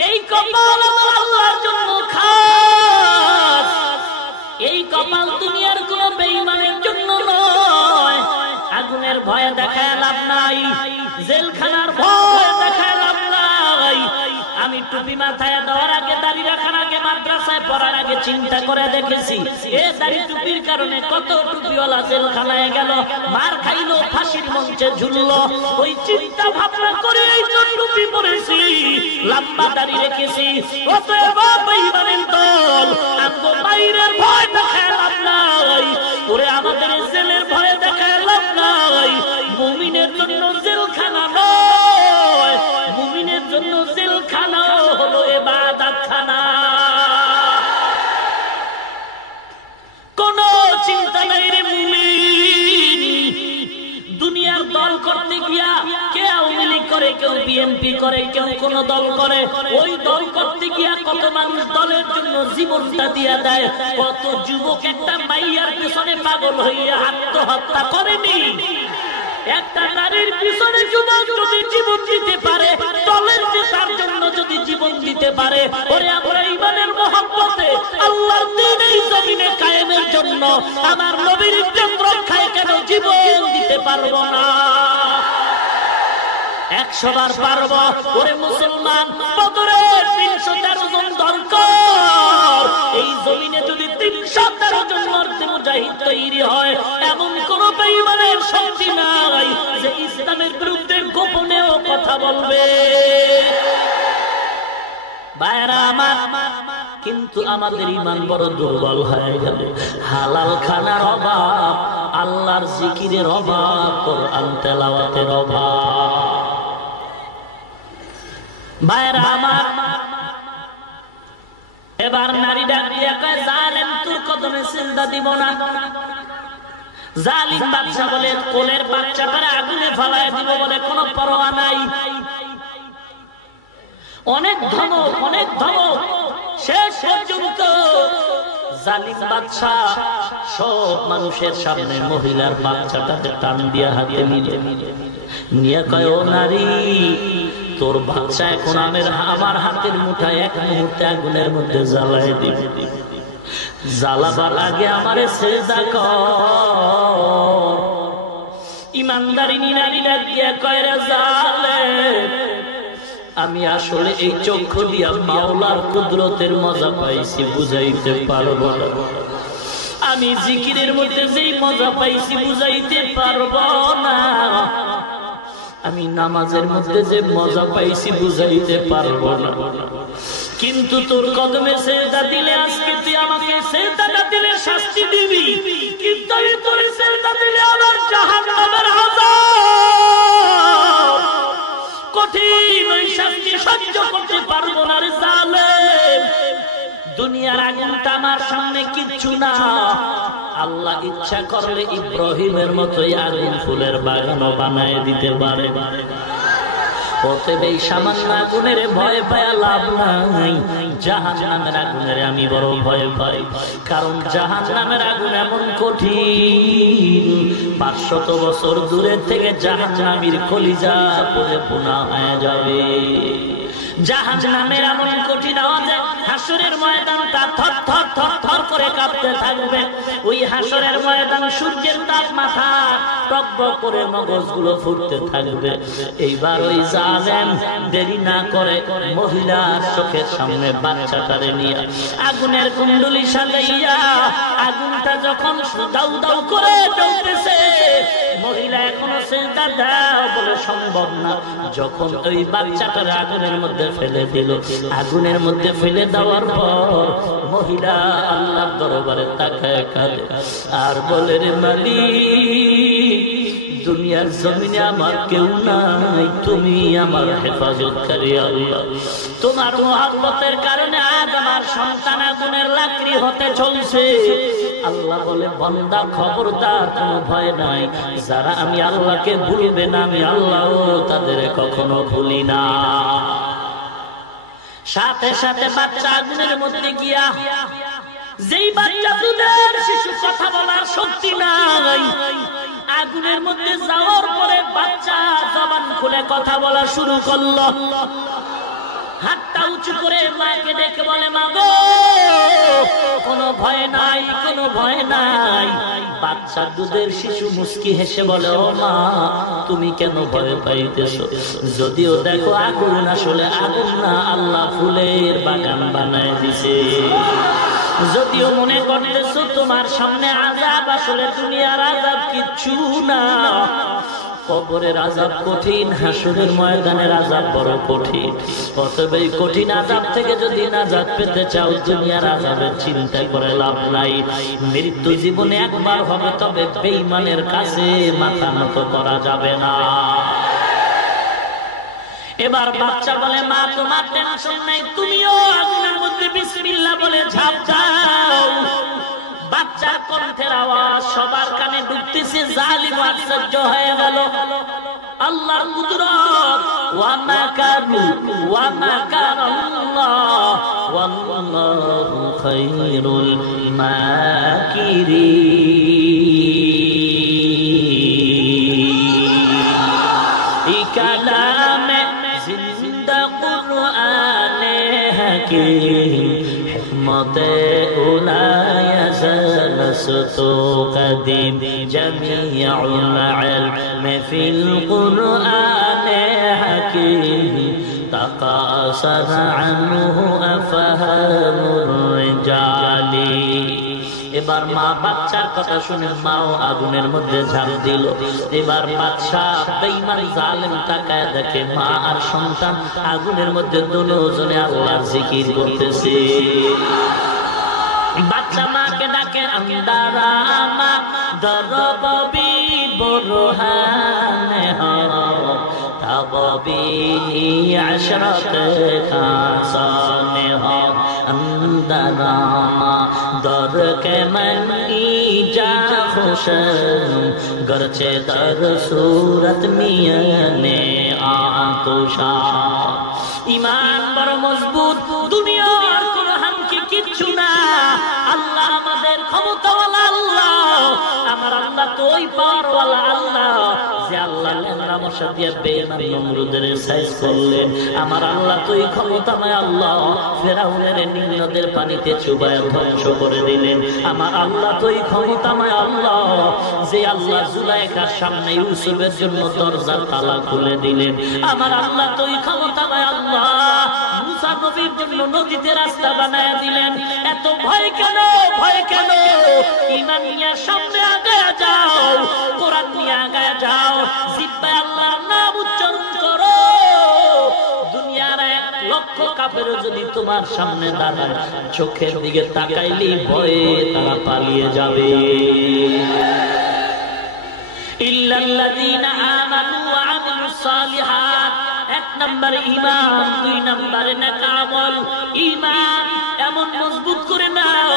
এই কপাল আল্লাহর জন্য খাস। এই কপাল দুনিয়ার কোন বেঈমানের জন্য নয়। আগুনের ভয়ে দেখায় লাভ নাই, জেলখানার ভয় দেখায় লাভ নাই। আমি টুপি মাথায় দেওয়ার আগে, দাড়ি রাখার আগে, মাদ্রাসায় পড়ার আগে চিন্তা করে দেখেছি, এ দাড়ি টুপির কারণে কত টুপিওয়ালা জেলখানায় গেল, মার খাইলো, ফাঁসির মঞ্চে ঝুললো। ওই চিন্তা ভাবনা করে এই টুপি পরেছি, লম্বা দাড়ি রেখেছি। অতএব বেঈমানের দল, আমগো বাইরের ভয় দেখায় লাভ নাই, ওরে আমাদের জেলের ভয় দেখায় লাভ নাই। মুমিনের জন্য জেলখানা নয়, মুমিনের জন্য জেলখানা হলো ইবাদতখানা। কোন চিন্তা নাই রে মুমিন। দুনিয়ার দল করতে গিয়া কে আওয়ামী লীগ করে, কেউ বিএনপি করে, কেউ কোন দল করে। ওই দল করতে গিয়া কত মানুষ দলের জন্য জীবনটা দিয়া দেয়। কত যুবক একটা মাইয়ার পিছনে পাগল হইয়া আত্মহত্যা করেনি। একটা নারীর পিছনে যুবক যদি জীবন দিতে পারে, দলের যে তার জন্য যদি জীবন দিতে পারে, ওরে আমরা ঈমানের মহব্বতে আল্লাহর দ্বীন এই জমিনে কায়েমের জন্য আমার নবীর ইজ্জত রক্ষায় কেন জীবন দিতে পারবো না? 100 বার পারবো। ওরে মুসলমান, বদরের 313 জন দরকার। এই জমিনে যদি 313 জন মরতে মুজাহিদ তৈরি হয়, এমন কোন বেঈমানের শক্তি নাই যে ইসলামের বিরুদ্ধে গোপনেও কথা বলবে। ভাইরা আমার, কিন্তু আমাদের ঈমান বড় দুর্বল হয়ে গেল। হালাল খানার অভাব, আল্লাহর জিকিরের অভাব, কোরআন তেলাওয়াতের অভাব। ভাইরা আমার, এবার নারী ডাক দিয়া কয়, জালেম তোর কদমে সিজদা দিব না। জালিম বাদশা বলে, কোলের বাচ্চাটারে আগুনে ফেলায় দিব বলে কোনো পরোয়া নাই। অনেক ধমক, অনেক ধমক, শেষ পর্যন্ত জালিম বাদশা সব মানুষের সামনে মহিলার বাচ্চাটাকে টান দিয়া হাতে নিয়ে কয়, ও নারী, তোর বাচ্চা এখন আমার হাতের মুঠায় এক মুহূর্তে আগুনের মধ্যে জ্বালায় দিবে। জ্বালাবার আগে আমারে সিজদা কর। ইমানদারিনী নারী ডাক দিয়া কয়, রে জালেম, আমি আসলে এই চক্ষু দিয়া মাওলার কুদরতের মজা পাইছি, বুঝাইতে পারবো না। আমি জিকিরের মধ্যে যেই মজা পাইছি বুঝাইতে পারবো না। আমি নামাজের মধ্যে যে মজা পাইছি বুঝাইতে পারবো না। কিন্তু তোর কদমে সিজদা দিলে, আজকে তুই আমাকে সিজদাটা দিলে শাস্তি দিবি, কিন্তু আমি তোর সিজদা দিলে আমার জাহান্নামের আযাব, কঠিন ওই শাস্তি সহ্য করতে পারবো না রে জালেম। দুনিয়ার আগুনটা আমার সামনে কিচ্ছু না। আল্লাহ ইচ্ছা করলে ইব্রাহিমের মতোই আগুন ফুলের বাগানও বানায় দিতে পারে। অতএব এই সামান্য আগুনের ভয় পায় লাভ নাই। জাহান্নামের আগুনের আমি বড় ভয় পাই, কারণ জাহান্নামের আগুন এমন কঠিন, 500 বছর দূরের থেকে জাহান্নামীর কলিজা পড়ে পুনা হয়ে যাবে। জাহান্নামের এমন কঠিন আওয়াজে হাসরের ময়দানটা থর থর থর থর করে কাঁপতে থাকবে। ওই হাসরের ময়দান সূর্যের তাপমাত্রা টক বক করে মগজগুলো ফুটতে থাকবে। এইবার ওই জালেম দেরি না করে মহিলার চোখের সামনে বাচ্চাটারে নিয়ে আগুনের কুণ্ডলি সাজাইয়া আগুনটা যখন দাউ দাউ করে জ্বলতেছে, মহিলা এখনো সিজদা দাও বলে সম্ভব না। যখন ওই বাচ্চাটারে আগুনের মধ্যে ফেলে দিল, আগুনের মধ্যে ফেলে দেওয়ার পর মহিলা আল্লাহর দরবারে তাকায় কাঁদে আর বলে, রে মালিক, দুনিয়ার জমিনে আমার কেউ নাই, তুমি আমার হেফাজতকারী আল্লাহ। তোমার মহব্বতের কারণে আজ আমার সন্তান আগুনের লাকড়ি হতে চলছে। আল্লাহ বলে, বান্দা খবরদার, কোনো ভয় নাই। যারা আমি আল্লাহকে ভুলবে না, আমি আল্লাহ তাদের কখনো ভুলি না। সাথে সাথে বাচ্চা আগুনের মধ্যে গিয়া, যেই বাচ্চা দুধের শিশু কথা বলার শক্তি নাই, আগুনের মধ্যে যাওয়ার পরে বাচ্চা জবান খুলে কথা বলা শুরু করলো। হাতটা উঁচু করে মাকে ডেকে বলে, মা গো, কোনো ভয় নাই, কোনো ভয় নাই। বাচ্চা দুধের শিশু মুস্কি হেসে বলে, ও মা, তুমি কেন ভয় পাইতেছো? যদিও দেখো আগুন আসলে আগুন না, আল্লাহ ফুলের বাগান বানায় দিছে। যদিও মনে করতেছো তোমার সামনে আযাব, আসলে দুনিয়ার আযাব কিচ্ছু না। কবরের আযাব কঠিন, হাসরের ময়দানের আযাব বড় কঠিন। অতএব এই কঠিন আযাব থেকে যদি নাজাত পেতে চাও, দুনিয়ার আযাবের চিন্তা করে লাভ নাই। মৃত্যু জীবনে একবার হবে, তবে বেঈমানের কাছে মাথা নত করা যাবে না। এবার বাচ্চা বলে, মা, তোমার টেনশন নাই, তুমিও আগুনের মধ্যে বিসমিল্লাহ বলে ঝাঁপ দাও। বাচ্চার কণ্ঠের আওয়াজ সবার কানে ঢুকতেছে। জালিম আশ্চর্য হয়ে গেল। আল্লাহর কুদরত, ওয়া মাকারাল্লাহ ওয়াল্লাহু খায়রুল মাকিরিন। এই কালামে জিন্দা কুরআনে হাকীম, হিকমতে উলা يزال ستو قديم جميع العلم في القرآن حكيم تقاصر عنه أفهام الرجال। এবার মা বাচ্চার কথা শুনে মাও আগুনের মধ্যে ঝাঁপ দিল। এবার বাদশা বেঈমান জালেম তাকায় দেখে মা আর সন্তান আগুনের মধ্যে দুজনে আল্লাহর জিকির করতেছে। বাচ্চা মাকে ডাকে, আন্দারামা দরববি বুরহানে হো তববি আশরাত কাসানে হো আন্দারামা দর কে মন ইজা খুশম গরচে দর সুরত মিয়ানে আকুশা। ঈমান বড় মজবুত, দুনিয়ার কোন হামকি কিচ্ছু না। আল্লাহ আমাদের ক্ষমতাওয়ালা আল্লাহ, আমার আল্লাহ তো ওই পাওয়ারওয়ালা আল্লাহ যে আল্লাহ লেমরা মশা দিয়ে বেঈমান নমরুদের সাইজ করলেন। আমার আল্লাহ তো ওই ক্ষমতাময় আল্লাহ, ফেরাউনের নীলনদের পানিতে চুবায় ধ্বংস করে দিলেন। আমার আল্লাহ তো ওই ক্ষমতাময় আল্লাহ যে আল্লাহ জুলাইখার সামনে ইউসুফের জন্য দরজার তালা খুলে দিলেন। আমার আল্লাহ তো ওই ক্ষমতাময় আল্লাহ মুসা নবীর জন্য নদীতে রাস্তা বানায় দিলেন। এত ভয় কেন, ভয় কেন? ঈমান নিয়ে সামনে আগায়া যাও, কোরআন নিয়ে আগায়া যাও, জিহ্বায় আল্লাহর নাম উচ্চারণ করো। দুনিয়ার 1,00,000 কাফের যদি তোমার সামনে দাঁড়ায়, চোখের দিকে তাকাইলি ভয়ে তারা পালিয়ে যাবে। ইল্লাল্লাযীনা আমানু ওয়া আমিলুস সালিহাত, 1 নম্বরে ঈমান, 2 নম্বরে নেক আমল। ঈমান এমন মজবুত করে নাও,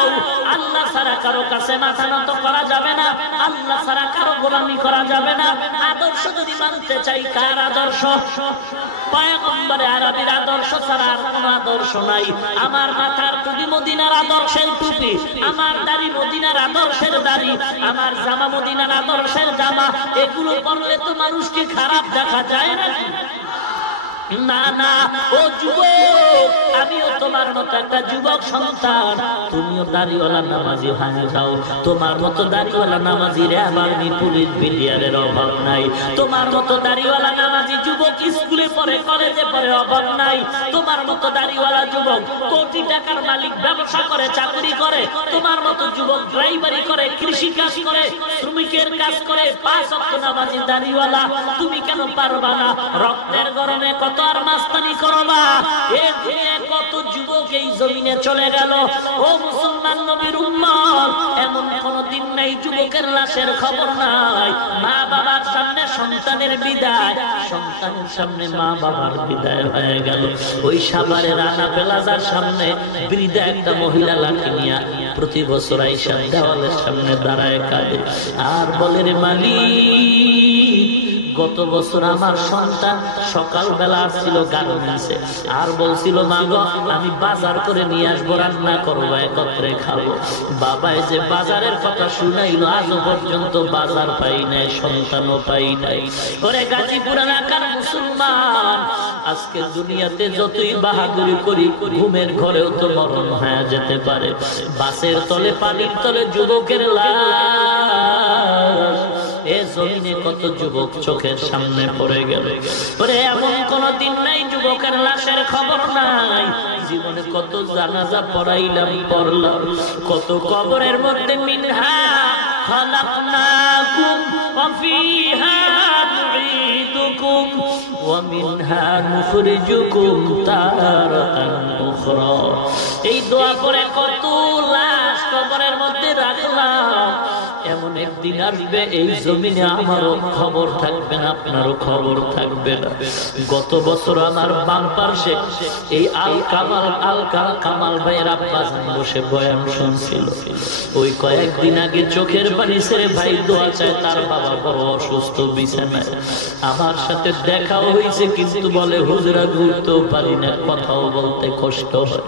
আল্লাহ ছাড়া কারো কাছে মাথা নত করা যাবে না, আল্লাহ ছাড়া কারো গোলামি করা যাবে না। আদর্শ যদি মানতে চাই, কার আদর্শ? পয়গম্বরে আরবীর আদর্শ ছাড়া আর কোনো আদর্শ নাই। আমার মাথার টুপি মদিনার আদর্শের টুপি, আমার দাড়ি মদিনার আদর্শের দাড়ি, আমার জামা মদিনার আদর্শের জামা। এগুলো পরলে তো মানুষকে খারাপ দেখা যায় নাকি? না না, ও যুবক, আমিও তোমার মতো একটা যুবক সন্তান, তুমিও দাড়িওয়ালা নামাজি হয়ে যাও। তোমার মতো দাড়িওয়ালা নামাজি র্যাব আর্মি পুলিশ বিডিআরের অভাব নাই। তোমার মতো দাড়িওয়ালা নামাজি যুবক স্কুলে পড়ে, কলেজে পড়ে, অভাব নাই। তোমার মতো দাড়িওয়ালা যুবক কোটি টাকার মালিক, ব্যবসা করে, চাকরি করে। তোমার মতো যুবক ড্রাইভারি করে, কৃষি কাজ করে, শ্রমিকের কাজ করে, 5 ওয়াক্ত নামাজি দাড়িওয়ালা। তুমি কেন পারবা না? রক্তের গরমে কত আর মাস্তানি করবা? কত যুবক এই জমিনে চলে গেল। ও মুসলমান নবীর উম্মত, এমন কোনদিন নাই যুবকের লাশের খবর নাই। মা বাবার সামনে সন্তানের বিদায়, সন্তানের সামনে মা বাবার বিদায় হয়ে গেল। ওই সাভারে রানা প্লাজার সামনে বৃদ্ধা একটা মহিলা লাঠি নিয়ে প্রতি বছর আইসা দেওয়ালের সামনে দাঁড়ায় কাঁদে আর বলে, রে মালিক, গত বছর আমার সন্তান সকালবেলা আসছিল গার্মেন্টসে আর বলছিল, মা গো, আমি বাজার করে নিয়ে আসবো, রান্না করবো, একত্রে খাবো। বাবাই যে বাজারের কথা শুনাইল, আজও পর্যন্ত বাজার পাই নাই, সন্তানও পাই নাই। করে গাজীপুর এলাকার মুসলমান, আজকে দুনিয়াতে যতই বাহাদুরি করি, ঘুমের ঘরেও তো মরণ হয়ে যেতে পারে। বাসের তলে, পানির তলে যুবকের লাশ। এ জমিনে কত যুবক চোখের সামনে পড়ে গেল। এমন কোন দিন নাই যুবকের লাশের খবর নাই। জীবনে কত জানাজা পড়াইলাম, পড়লাম, কত কবরের মধ্যে মিনহা খালাকনাকুম ওয়া ফিহা নুঈদুকুম ওয়া মিনহা নুখরিজুকুম তারাতান উখরা। এই দোয়া করে কত লাশ কবরের মধ্যে রাখলাম। এমন একদিন আসবে এই জমিনে আমারও খবর থাকবে না, আপনারও খবর থাকবে না। গত বছর আমার বাম পাশে এই আল কামাল ভাইয়ের আব্বা বসে বয়ান শুনছিল। ওই কয়েকদিন আগে চোখের পানি ছেড়ে ভাই দোয়া চায়, তার বাবা বড় অসুস্থ, বিছানায়। আমার সাথে দেখাও হয়েছে, কিন্তু বলে, হুজুরা ঘুরতেও পারি না, কথাও বলতে কষ্ট হয়।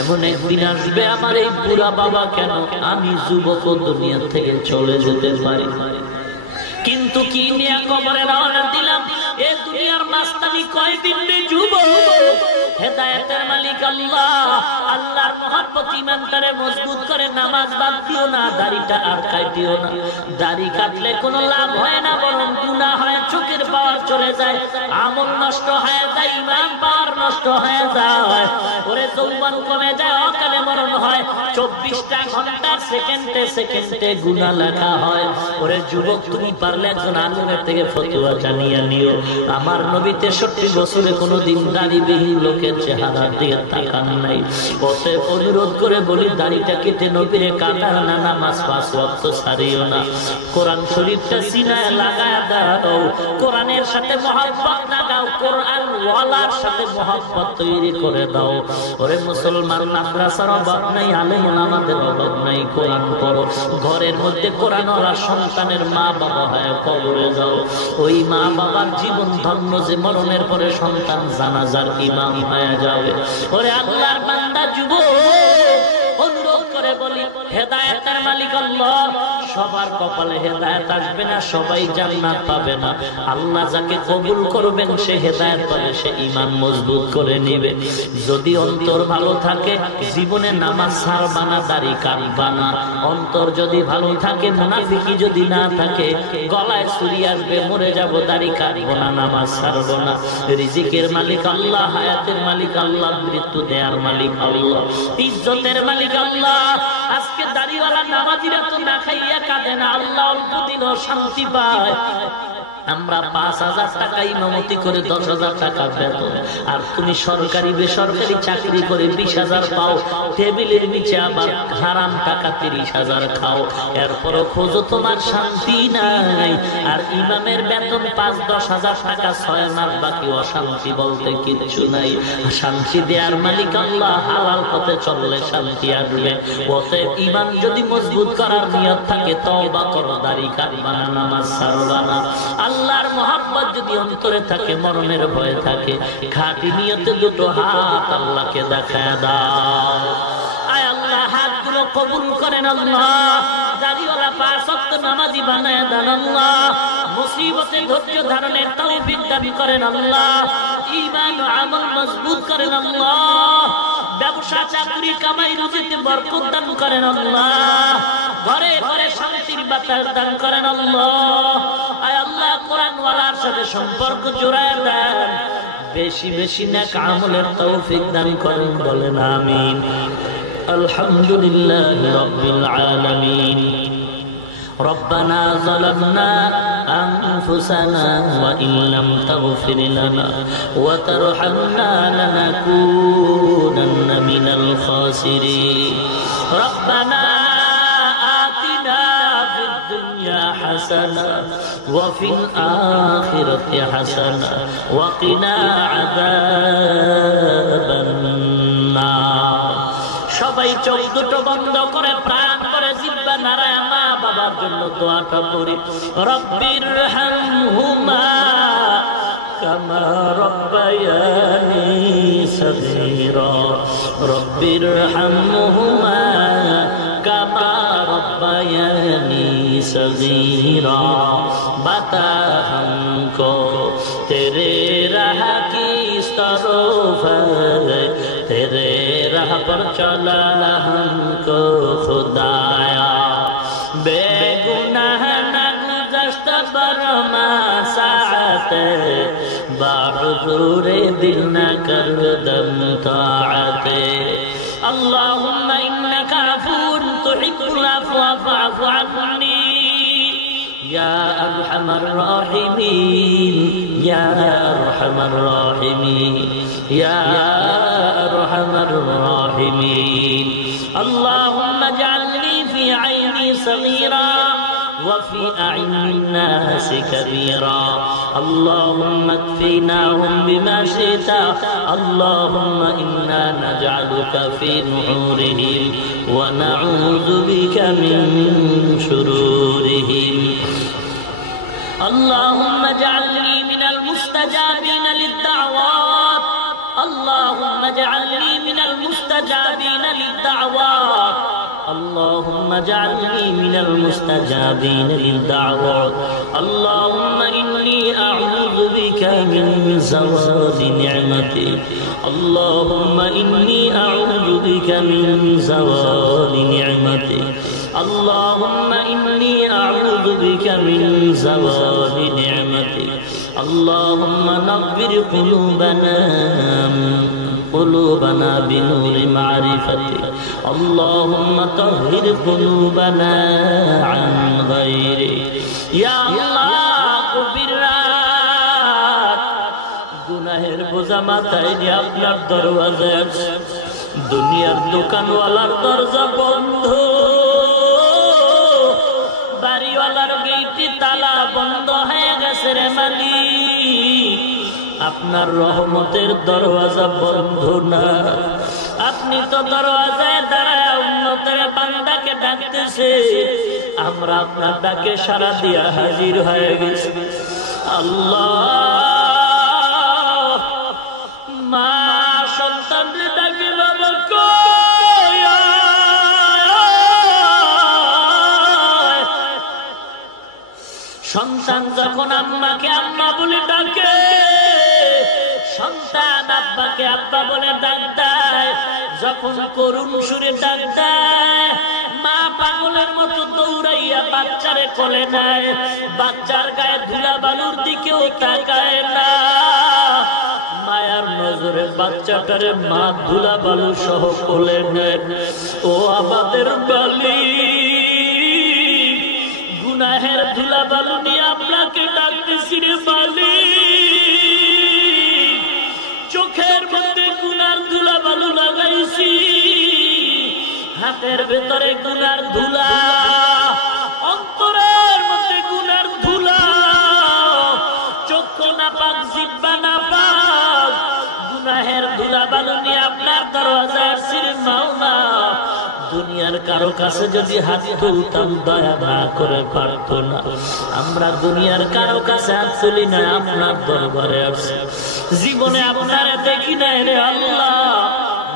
এমন একদিন আসবে আমার এই বুড়া বাবা, কেন আমি যুবক দুনিয়া থেকে চলে যেতে পারি, কিন্তু কি নিয়ে কবরে রওনা দিলাম? এ দুনিয়ার মাস্তানি কয়দিন রে যুবক? হেদায়েতের মালিক আল্লাহ। আল্লাহর মহব্বত ঈমানটারে মজবুত করে, নামাজ বাদ দিও না, দাড়িটা আর কাটিও না। দাড়ি কাটলে কোনো লাভ হয় না, বরং গুনাহ হয়, চোখের পাওয়ার চলে যায়, আমল নষ্ট হয়ে যায়, ঈমান পাওয়ার নষ্ট হয়ে যায়। ওরে যৌবন কমে যায়, অকালে মরণ হয়। 24টা ঘন্টার সেকেন্ডে সেকেন্ডে গুনাহ লেখা হয়। ওরে যুবক, তুমি পারলে একজন আলেমের থেকে ফতোয়া জানিয়ে নিও। আমার নবী 63 বছরে কোনোদিন দাড়িবিহীন লোকের চেহারা দিয়ে তাকান নাই। পথে অনুরোধ করে বলি, দাড়িটা কেটে নবীরে কাটার না, নামাজ 5 ওয়াক্ত ছাড়িও না। কোরআন শরীফটা সিনায় লাগায় দাও, কোরআনের সাথে মহব্বত লাগাও, কোরআন ওয়ালার সাথে মহব্বত তৈরি করে দাও। ওরে মুসলমান, মাদ্রাসার অভাব নাই, আলেম ওলামাদের অভাব নাই, কোরআন পড়ো। ঘরের মধ্যে কোরআন ওয়ালা সন্তানের মা বাবা হয় কবরে যাও। ওই মা বাবার জীবন ধন্য যে, মরণের পরে সন্তান জানাজার ইমাম হয়ে যাবে। ওরে আল্লাহর বান্দা যুবক, অনুরোধ করে বলি, হেদায়েতের মালিক আল্লাহ। সবার কপালে হেদায়েত আসবে না, সবাই জান্নাত পাবে না। আল্লাহ যাকে কবুল করবেন সে হেদায়েত পাবে, সে ঈমান মজবুত করে নেবে। যদি অন্তর ভালো থাকে, জীবনে নামাজ ছাড়বা না, দাড়ি কাটবা না। অন্তর যদি ভালো থাকে, মুনাফিকি যদি না থাকে, গলায় ছুরি আসবে, মরে যাব, দাড়ি কাটবো না, নামাজ ছাড়বো না। রিজিকের মালিক আল্লাহ, হায়াতের মালিক আল্লাহ, মৃত্যু দেওয়ার মালিক আল্লাহ, ইজ্জতের মালিক আল্লাহ। আজকে দাড়িওয়ালা নামাজিরা তো না খাইয়া কাঁদে না, আল্লাহ অল্প দিলেও শান্তি পায়। আমরা 5,000 টাকা ইমামতি করে 10,000 টাকা বেতন, আর তুমি সরকারি বেসরকারি চাকরি করে 20,000 পাও, টেবিলের নিচে আবার হারাম টাকা 30,000 খাও, এরপরও খোঁজো তোমার শান্তি নাই। আর ইমামের বেতন 5-10,000 টাকা, 6 মাস বাকি, অশান্তি বলতে কিচ্ছু নাই। শান্তি দেওয়ার মালিক আল্লাহ, হালাল পথে চললে শান্তি আসবে। অতএব ঈমান যদি মজবুত করার নিয়ত থাকে, তওবা করো, দাড়ি কাটবা না, নামাজ ছাড়বা না। আল্লাহর মহব্বত যদি অন্তরে থাকে, মরণের ভয় থাকে, খাঁটি নিয়তে দুটো হাত আল্লাহকে দেখায় দাও। আয় আল্লাহ, হাতগুলো কবুল করেন আল্লাহ। দাড়িওয়ালা 5 ওয়াক্ত নামাজি বানায় দেন আল্লাহ। মুসিবতে ধৈর্য ধারণের তৌফিক দান করেন আল্লাহ, ঈমান ও আমল মজবুত করেন আল্লাহ, ব্যবসা চাকরি কামাই রুজিতে বরকত দান করেন আল্লাহ, ঘরে ঘরে শান্তির বাতাস দান করেন আল্লাহ। আয় আল্লাহ, কোরআন ওয়ালার সাথে সম্পর্ক জোড়ায় দেন, বেশি বেশি নেক আমলের তৌফিক দান করেন, বলেন আমিন। আলহামদুলিল্লাহি রাব্বিল আলামিন। ربنا ظلمنا أنفسنا وإن لم تغفر لنا وترحمنا لنكونن من الخاسرين ربنا آتنا في الدنيا حسنة وفي الآخرة حسنة وقنا عذاب النار সবাই চোখ দুটো বন্ধ করে প্রাণ করে জিহ্বা নাড়ায় মা বাবার জন্য দোয়াটা করি। রব্বির হামহুমা কামা রব্বায়ানি সগীরা রব্বির হামহুমা কামা রব্বায়ানি সগীরা বাতা हमको तेरे राह की तरफ तेरे राह पर चला हमको खुदाया बेगुनाह न गुज़श्त बरमा साअत बाहुज़ूरे दिल न कर दम ताअते अल्लाहुम्मा इन्नका अफ़ून तुहिब्बुल अफ़्वा फ़अफ़ु अन्नी या अरहमर राहिमीन या अरहमर राहिमीन या अरहमर राहिमीन अल्लाहुम्मा जअलनी फी ऐनी सगीरा وفي أعين الناس كبيرا اللهم اكفيناهم بما شئت اللهم إنا نجعلك في نحورهم ونعوذ بك من شرورهم اللهم اجعلني من المستجابين للدعوات اللهم اجعلني من المستجابين للدعوات اللهم اجعلني من المستجابين للدعوات اللهم إني أعوذ بك من زوال نعمتك اللهم إني أعوذ بك من زوال نعمتك اللهم إني أعوذ بك من زوال نعمتك اللهم نبر قلوبنا بنور معرفتك اللهم طهر قلوبنا عن غيرك يا الله কবিরাত গুনাহের বোঝা মাথায় নিয়ে আপনার দরওয়াজায় দুনিয়ার দোকানওয়ালার দরজা বন্ধ বাড়িওয়ালার গেটে তালা বন্ধ হয়ে গেছে রে মালিক আপনার রহমতের দরওয়াজা বন্ধ না আপনি তো দরওয়াজায় দাঁড়ায় উম্মতের বান্দাকে ডাকতেছে আমরা আপনার ডাকে সাড়া দিয়া হাজির হয়ে গেছি আল্লাহ মা সন্তানদের ডাকে বাবা কই সন্তান যখন আম্মাকে আম্মা বলে ডাকে সন্তান আব্বাকে আব্বা বলে ডাক দেয় যখন করুণ সুরে ডাক দেয় মা পাগলের মতো দৌড়াইয়া বাচ্চারে কোলে নেয় বাচ্চার গায়ে ধুলা বালুর দিকেও তাকায় না মায়ার নজরে বাচ্চাটারে মা ধুলা বালু সহ কোলে নেন ও আমাদের বালি গুনাহের ধুলা বালু নিয়ে আপনাকে ডাকতেছি রে বালি চোখের মধ্যে গুনার ধুলা বালু লাগাইছি হাতের ভেতরে গুনার ধুলা অন্তরের মধ্যে গুনার ধুলা চক্ষু না পাক জিহ্বা না পাক গুনাহের ধুলা বালু নিয়ে আপনার দরওয়াজায় আসছি মাওলা দুনিয়ার কারো কাছে যদি হাত তুলতাম দয়া না করে পারতো না আমরা দুনিয়ার কারো কাছে হাত তুলি না আপনার দরবারে আসছি জীবনে আপনারে দেখি নাই রে আল্লাহ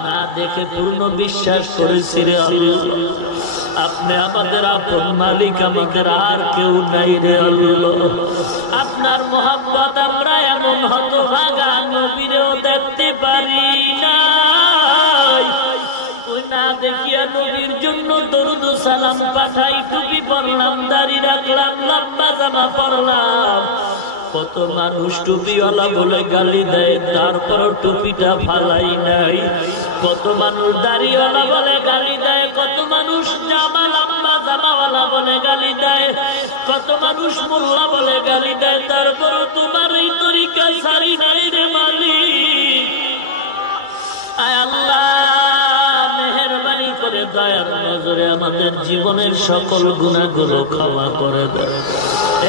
না দেখে পূর্ণ বিশ্বাস করেছি রে আল্লাহ আপনি আমাদের আপন মালিক আমাদের আর কেউ নাই রে আল্লাহ আপনার মোহাব্বত আমরা এমন হতভাগা নবীরেও দেখতে পারি না, ওই না দেখিয়া নবীর জন্য দরুদ সালাম পাঠাই, টুপি পরলাম, দাড়ি রাখলাম, লম্বা জামা পরলাম। কত মানুষ টুপিওয়ালা বলে গালি দেয়, তারপর টুপিটা ফালাই নাই। কত মানুষ দাড়িওয়ালা বলে গালি দেয়, কত মানুষ জামা লম্বা জামাওয়ালা বলে গালি দেয়, কত মানুষ মোল্লা বলে গালি দেয়, তারপর তোমার এই তরিকা সারি নাই রে মালিক। আয় আল্লাহ, মেহেরবানি করে দয়ার নজরে আমাদের জীবনের সকল গুনাহগুলো ক্ষমা করে দেয়।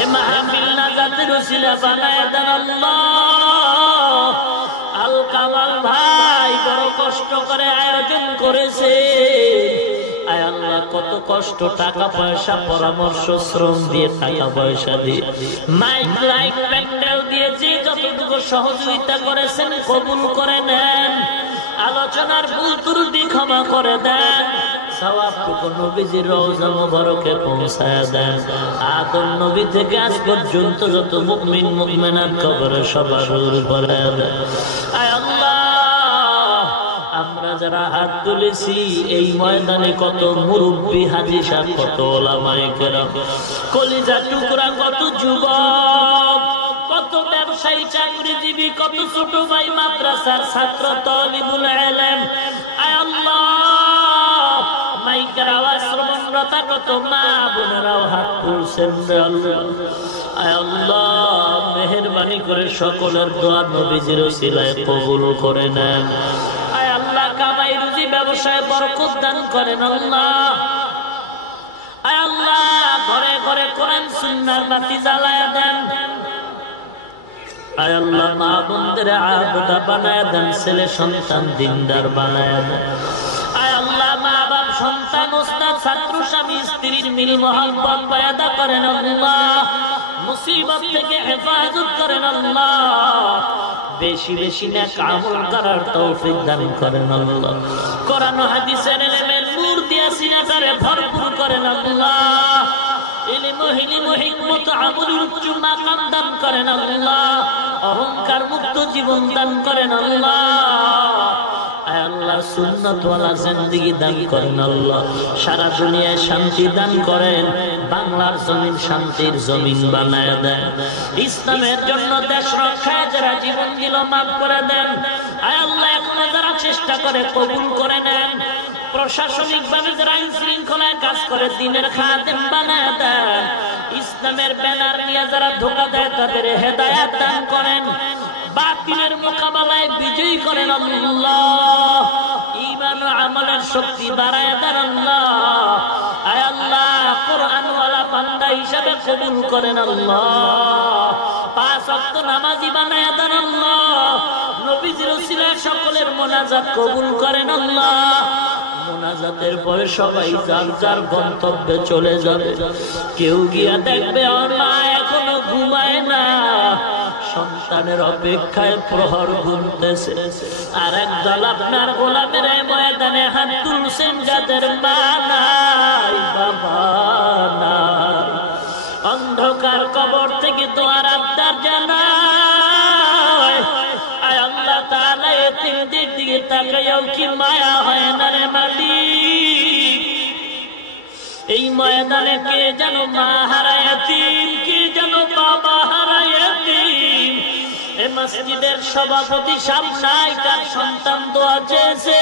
এ মাহফিল নাজাতের ওসিলা বানায় দেন আল্লাহ। আল কামাল ভাই বড় কষ্ট করে আয়োজন করেছে। আয় আল্লাহ, কত কষ্ট, টাকা পয়সা, পরামর্শ, শ্রম দিয়ে, টাকা পয়সা দিয়ে, মাইক লাইট প্যান্ডেল দিয়ে যে যতটুকু সহযোগিতা করেছেন কবুল করে নেন। আলোচনার ভুল ত্রুটি ক্ষমা করে দেন। সওয়াবটুকু নবীজির রওজা মুবারকে পৌঁছায় দেন। আদম নবী থেকে আজ পর্যন্ত যত মুমিন মুমিনাত কবরে সবার উপরে দেন। আয় আল্লাহ, আমরা যারা হাত তুলেছি এই ময়দানে কত মুরব্বী হাজী সাহেব, কত ওলামায়ে কেরাম, কলিজা টুকরা কত যুবক, কত ব্যবসায়ী, চাকরিজীবী, কত ছোট ভাই, মাদ্রাসার ছাত্র, তালিবুল ইলম। আয় আল্লাহ, মাইকের আওয়াজ শ্রবণরতা কত মা বোনেরাও হাত তুলছেন রে আল্লাহ। আয় আল্লাহ, মেহেরবানি করে সকলের দোয়া নবীজির ওসিলায় কবুল করে নেন। আয় আল্লাহ, কামাই রুজি ব্যবসায় বরকত দান করেন আল্লাহ। আয় আল্লাহ, ঘরে ঘরে কোরআন সুন্নাহর বাতি জ্বালায়া দেন। আয় আল্লাহ, মা বোনদের আবদা বানায়া দেন, ছেলে সন্তান দিনদার বানায়া দেন। আয় আল্লাহ, মা বাপ, সন্তান, ওস্তাদ, ছাত্র, স্বামী, স্ত্রীর মিল মহব্বত পয়দা করেন আল্লাহ। মুসিবত থেকে হেফাজত করেন আল্লাহ। বেশি বেশি নেক আমল করার তৌফিক দান করেন আল্লাহ। কোরআন ও হাদিসের ইলমের নূর দিয়া সিনাটারে ভরপুর করেন আল্লাহ। ইলম ও হিকমত আমলের উচ্চ মাকাম দান করেন আল্লাহ। অহংকার মুক্ত জীবন দান করেন আল্লাহ। আয় আল্লাহ, সুন্নাতওয়ালা জিন্দেগি দান করেন আল্লাহ। সারা দুনিয়ায় শান্তি দান করেন, বাংলার জমিন শান্তির জমিন বানায় দেন। ইসলামের জন্য দেশ রক্ষায় যারা জীবন দিল মাফ করে দেন। আয় আল্লাহ, এখনো যারা চেষ্টা করে কবুল করে নেন। প্রশাসনিক ভাবে যারা আইন শৃঙ্খলায় কাজ করে দিনের খাদেম বানায় দেন। ইসলামের ব্যানার নিয়ে যারা ধোঁকা দেয় তাদের হেদায়েত দান করেন। বাতিলের মোকাবেলায় বিজয়ী করেন আল্লাহ। ঈমান ও আমলের শক্তি বাড়ায় দেন আল্লাহ। আয় আল্লাহ, কোরআনওয়ালা বান্দা হিসেবে কবুল করেন আল্লাহ। 5 ওয়াক্ত নামাজি বানায় দেন আল্লাহ। নবীজির ওসিলায় সকলের মোনাজাত কবুল করেন আল্লাহ। মোনাজাতের পরে সবাই যার যার গন্তব্যে চলে যাবে। কেউ গিয়া দেখবে আমার মা এখনো ঘুমায় না, সন্তানের অপেক্ষায় প্রহর গুনতেছে। আর একদল আপনার গোলামের ময়দানে হাত তুলছেন যাদের মা নাই, বাবা নাই। অন্ধকার কবর থেকে দোয়ার আবদার জানায়। আয় আল্লাহ তাআলা, এতিমদের দিকে তাকাইও কি মায়া হয় না রে মালিক। এই ময়দানে কে যেন মা হারা এতিম, কে যেন বাবা হারা এতিম। এই মসজিদের সভাপতি সামনাই তার সন্তান দোয়া চেয়েছে।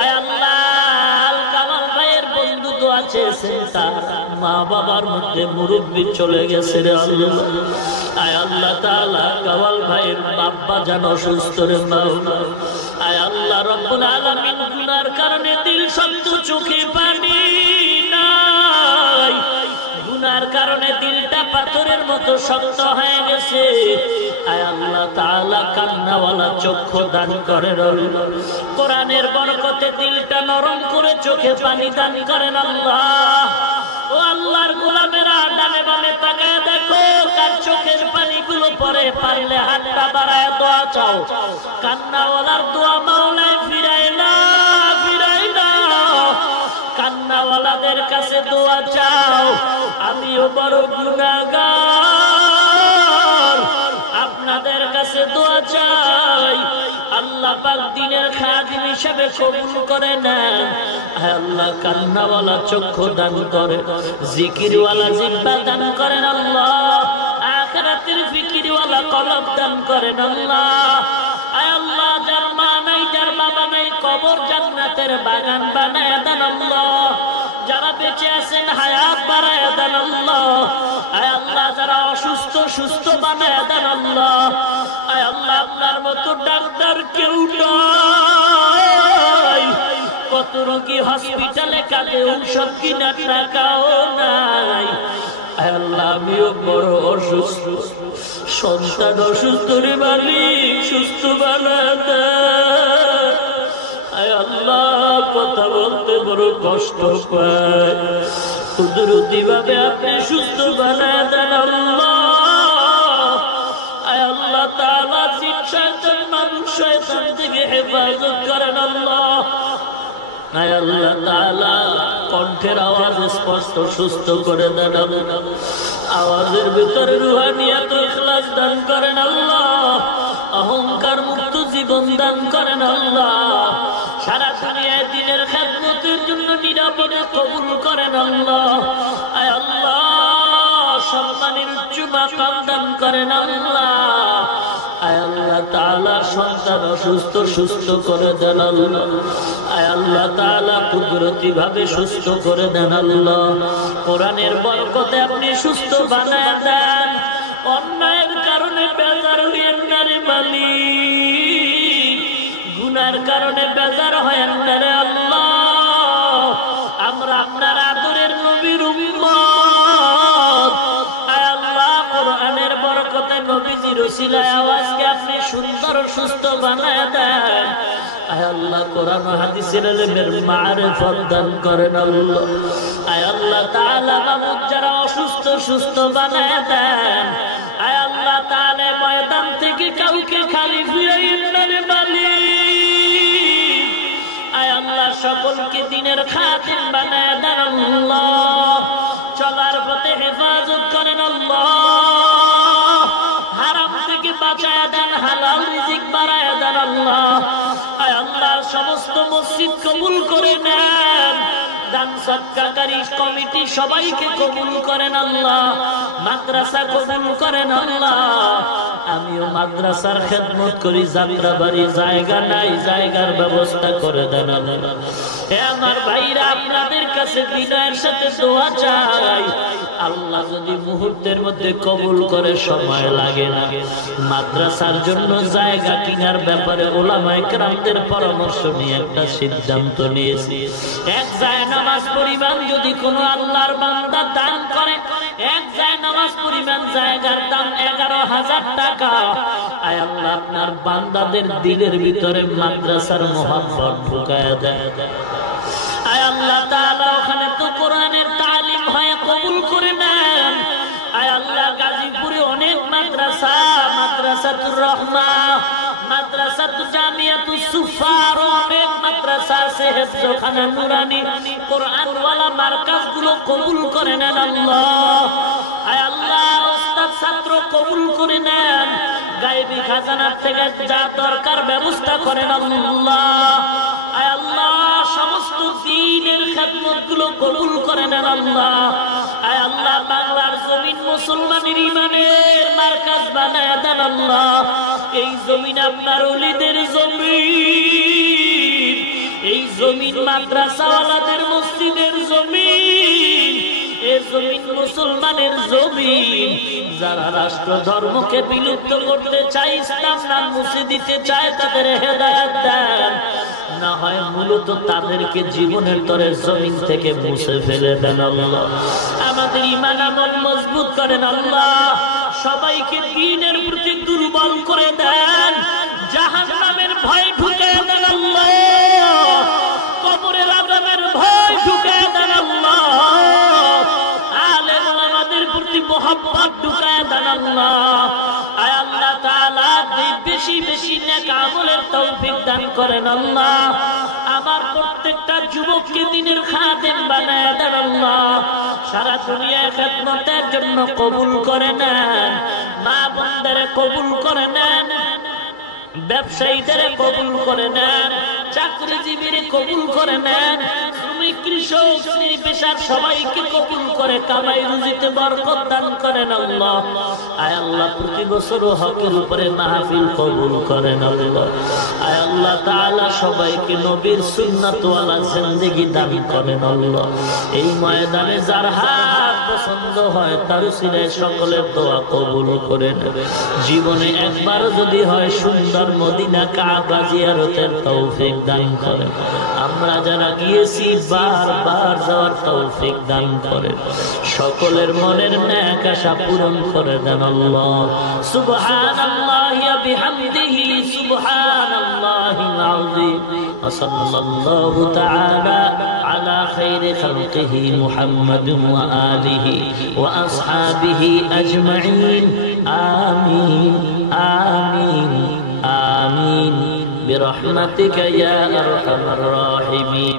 আয় আল্লাহ, আল কামাল ভাইয়ের বন্ধু দোয়া চেয়েছেন, তার মা বাবার মধ্যে মুরব্বি চলে গেছে রে আল্লাহ। আয় আল্লাহ তাআলা, কামাল ভাইয়ের বাবা যেন সুস্থ রে মাওলা। আয় আল্লাহ রব্বুল আলামিন, গুনার কারণে দিল শব্দ, চোখে পানি নাই। গুনার কারণে দিলটা পাথরের মতো শক্ত হয়ে গেছে। আয় আল্লাহ তাআলা, কান্নাওয়ালা চক্ষু দান করেন আল্লাহ। কোরআনের বরকতে দিলটা নরম করে চোখে পানি দান করেন আল্লাহ। ও আল্লাহর গোলামেরা, ডানে বামে তাকায় দেখো কার চোখের পানিগুলো পড়ে। পারলে হাতটা বাড়ায় দোয়া চাও। কান্নাওয়ালার দোয়া মাওলায় ফিরায় না, ফিরায় না। কান্নাওয়ালাদের কাছে দোয়া চাও। আমিও বড় গুনাহগার, পাক দিনের খাদিম হিসেবে কবুল করে নেন। আয় আল্লাহ কান্নাওয়ালা চক্ষু দান করে, জিকিরওয়ালা জিহ্বা দান করেন আল্লাহ, আখিরাতের ফিকিরওয়ালা কলব দান করেন আল্লাহ। আয় আল্লাহ যার মা নাই, যার বাবা নাই, কবর জান্নাতের বাগান বানায় দেন আল্লাহ। যারা বেঁচে আছেন হায়াত বাড়ায় দেন আল্লাহ। আয় আল্লাহ যারা অসুস্থ সুস্থ বানায় দেন আল্লাহ। আয় আল্লাহ আপনার মতো ডাক্তার কেউ নাই, কত রোগী হসপিটালে কাঁদে, ঔষধ কিনার টাকাও নাই। আয় আল্লাহ আমিও বড় অসুস্থ, সন্তান অসুস্থ, রে মালিক সুস্থ বানায় দেন। আয় আল্লাহ কথা বলতে বড় কষ্ট পায়, কুদরতি ভাবে আপনি সুস্থ বানায় দেন আল্লাহ। আয় আল্লাহ তাআলা জিন শয়তান মানুষ শয়তান থেকে হেফাজত করেন আল্লাহ। আয় আল্লাহ তাআলা কণ্ঠের আওয়াজ স্পষ্ট সুস্থ করে দেন আল্লাহ। আওয়াজের ভিতরে রুহানিয়াত ইখলাস দান করেন আল্লাহ। অহংকার মুক্ত জীবন দান করেন আল্লাহ। সারা দুনিয়ায় দ্বীনের খেদমতের জন্য নিরাপদে কবুল করেন আল্লাহ। আয় আল্লাহ সম্মানের উচ্চ মাকাম দান করেন আল্লাহ। আয় আল্লাহ তাআলা সন্তান অসুস্থ সুস্থ করে দেন আল্লাহ। আয় আল্লাহ তাআলা কুদরতি ভাবে সুস্থ করে দেন আল্লাহ। কোরআনের বরকতে আপনি সুস্থ বানায় দেন। অন্যায়ের কারণে বেজার হইয়েন না রে মালিক, গুনার কারণে বেজার হয়েন না রে আল্লাহ। আমরা আপনার আদরের নবীর উম্মত। আয় আল্লাহ কোরআনের বরকতে নবীজির ওসিলায় আওয়াজকে আপনি সুন্দর সুস্থ বানায় দেন। আয় আল্লাহ কোরআন ও হাদিসের ইলমের মারিফত দান করেন আল্লাহ। আয় আল্লাহ তাআলা মামুদ যারা অসুস্থ সুস্থ বানায় দেন। আয় আল্লাহ তাআলা ময়দান থেকে কাউকে খালি ফিরাইয়েন না রে মালিক। আয় আল্লাহ সকলকে দ্বীনের খাদিম বানায় দেন আল্লাহ। চলার পথে হেফাজত করেন আল্লাহ। হারাম থেকে বাঁচায় দেন, হালাল রিজিক বাড়ায় দেন আল্লাহ। আয় আল্লাহ সমস্ত মসজিদ কবুল করে নেন। দান সদকাকারী কমিটি সবাইকে কবুল করেন আল্লাহ। মাদ্রাসা কবুল করেন আল্লাহ। আমিও মাদ্রাসার খেদমত করি, যাত্রা বাড়ি জায়গা নাই, জায়গার ব্যবস্থা করে দেন আল্লাহ। হে আমার ভাইরা আপনাদের কাছে বিনয়ের সাথে দোয়া চাই, আল্লাহ যদি মুহূর্তের মধ্যে কবুল করে, সময় লাগে না। মাদ্রাসার জন্য জায়গা কেনার ব্যাপারে উলামায়ে কেরামদের পরামর্শ নিয়ে একটা সিদ্ধান্ত নিয়েছি। এক জায়নামাজ পরিমাণ যদি কোনো আল্লাহর বান্দা দান করে, এক জায়নামাজ পরিমাণ জায়গার দাম 11,000 টাকা। আয় আল্লাহ আপনার বান্দাদের দিলের ভিতরে মাদ্রাসার মোহাব্বত ঢুকায়া দেয়। আয় আল্লাহ তাআলা ওখানে তো কোরআনের তালিম হয়, কবুল করে নেন। আয় আল্লাহ গাজীপুরে অনেক মাদ্রাসা, মাদ্রাসাতুর রহমা, মাদ্রাসাতুল জামিয়াতুস সুফার, অনেক মাদ্রাসা আছে, হেফজখানা নুরানি, কোরআনওয়ালা মার্কাজগুলো কবুল করে নেন আল্লাহ। আয় আল্লাহ ওস্তাদ ছাত্র কবুল করে নেন। গায়বী খাজানার থেকে যা দরকার ব্যবস্থা করেন আল্লাহ। আয় আল্লাহ সমস্ত দ্বীনের খেদমতগুলো কবুল করে নেন আল্লাহ। আয় আল্লাহ বাংলার জমিন মুসলমানের ঈমানের মার্কাজ বানায় দেন আল্লাহ। এই জমিন আপনার ওলিদের জমিন, এই জমিন মাদ্রাসাওয়ালাদের মসজিদের জমিন, এই জমিন মুসলমানের জমিন। যারা রাষ্ট্র ধর্মকে বিলুপ্ত করতে চায়, ইসলাম নাম মুছে দিতে চায়, তাদের হেদায়েত দেন। না হয় মূলত তাদেরকে জীবনের তরে জমিন থেকে মুছে ফেলে দেন আল্লাহ। আমাদের ঈমান আমল মজবুত করেন আল্লাহ। সবাইকে দ্বীনের প্রতি দুর্বল করে দেন। জাহান্নামের ভয় ঢুকিয়ে দেন আল্লাহ। কবরের আযাবের ভয় ঢুকিয়ে দেন আল্লাহ। আলেম ওলামাদের প্রতি মোহাব্বত ঢুকিয়ে দেন আল্লাহ। আয় আল্লাহ তাআলা বেশি বেশি নেক আমলের তৌফিক দান করেন আল্লাহ। আমার প্রত্যেকটা যুবককে দ্বীনের খাদেম বানায় দেন আল্লাহ। সারা দুনিয়ায় খেদমতের জন্য কবুল করে নেন। মা বোনদের কবুল করে নেন। ব্যবসায়ীদের কবুল করে নেন, চাকরিজীবীর কবুল করে নেন, শ্রমিক কৃষক শ্রী পেশার সবাইকে কবুল করে কামাই রুজিতে বরকত দান করেন আল্লাহ। আয় আল্লাহ প্রতি বছর হকের উপরে মাহফিল কবুল করেন আল্লাহ। আয় আল্লাহ তাআলা সবাইকে নবীর সুন্নাত ওয়ালা জিন্দেগি দান করেন আল্লাহ। এই ময়দানে যার হাত পছন্দ হয় তার উসিলায় সকলের দোয়া কবুল করে নেবে। জীবনে একবার যদি হয় সুন্দর মদিনা কাবা জিয়ারতের তৌফিক দান করেন। আমরা যারা গিয়েছি বারবার যাওয়ার তৌফিক দান করেন। সকলের মনের নেক আশা পূরণ করে দেন আল্লাহ। সুবহানাল্লাহি ওয়া বিহামদিহি সুবহানাল্লাহিল আযীম। ওয়া সাল্লাল্লাহু তাআলা আলা খাইরি খালকিহি মুহাম্মাদিন ওয়া আলিহি ওয়া আসহাবিহি আজমাইন। আমিন আমিন আমিন برحمتك يا أرحم الراحمين.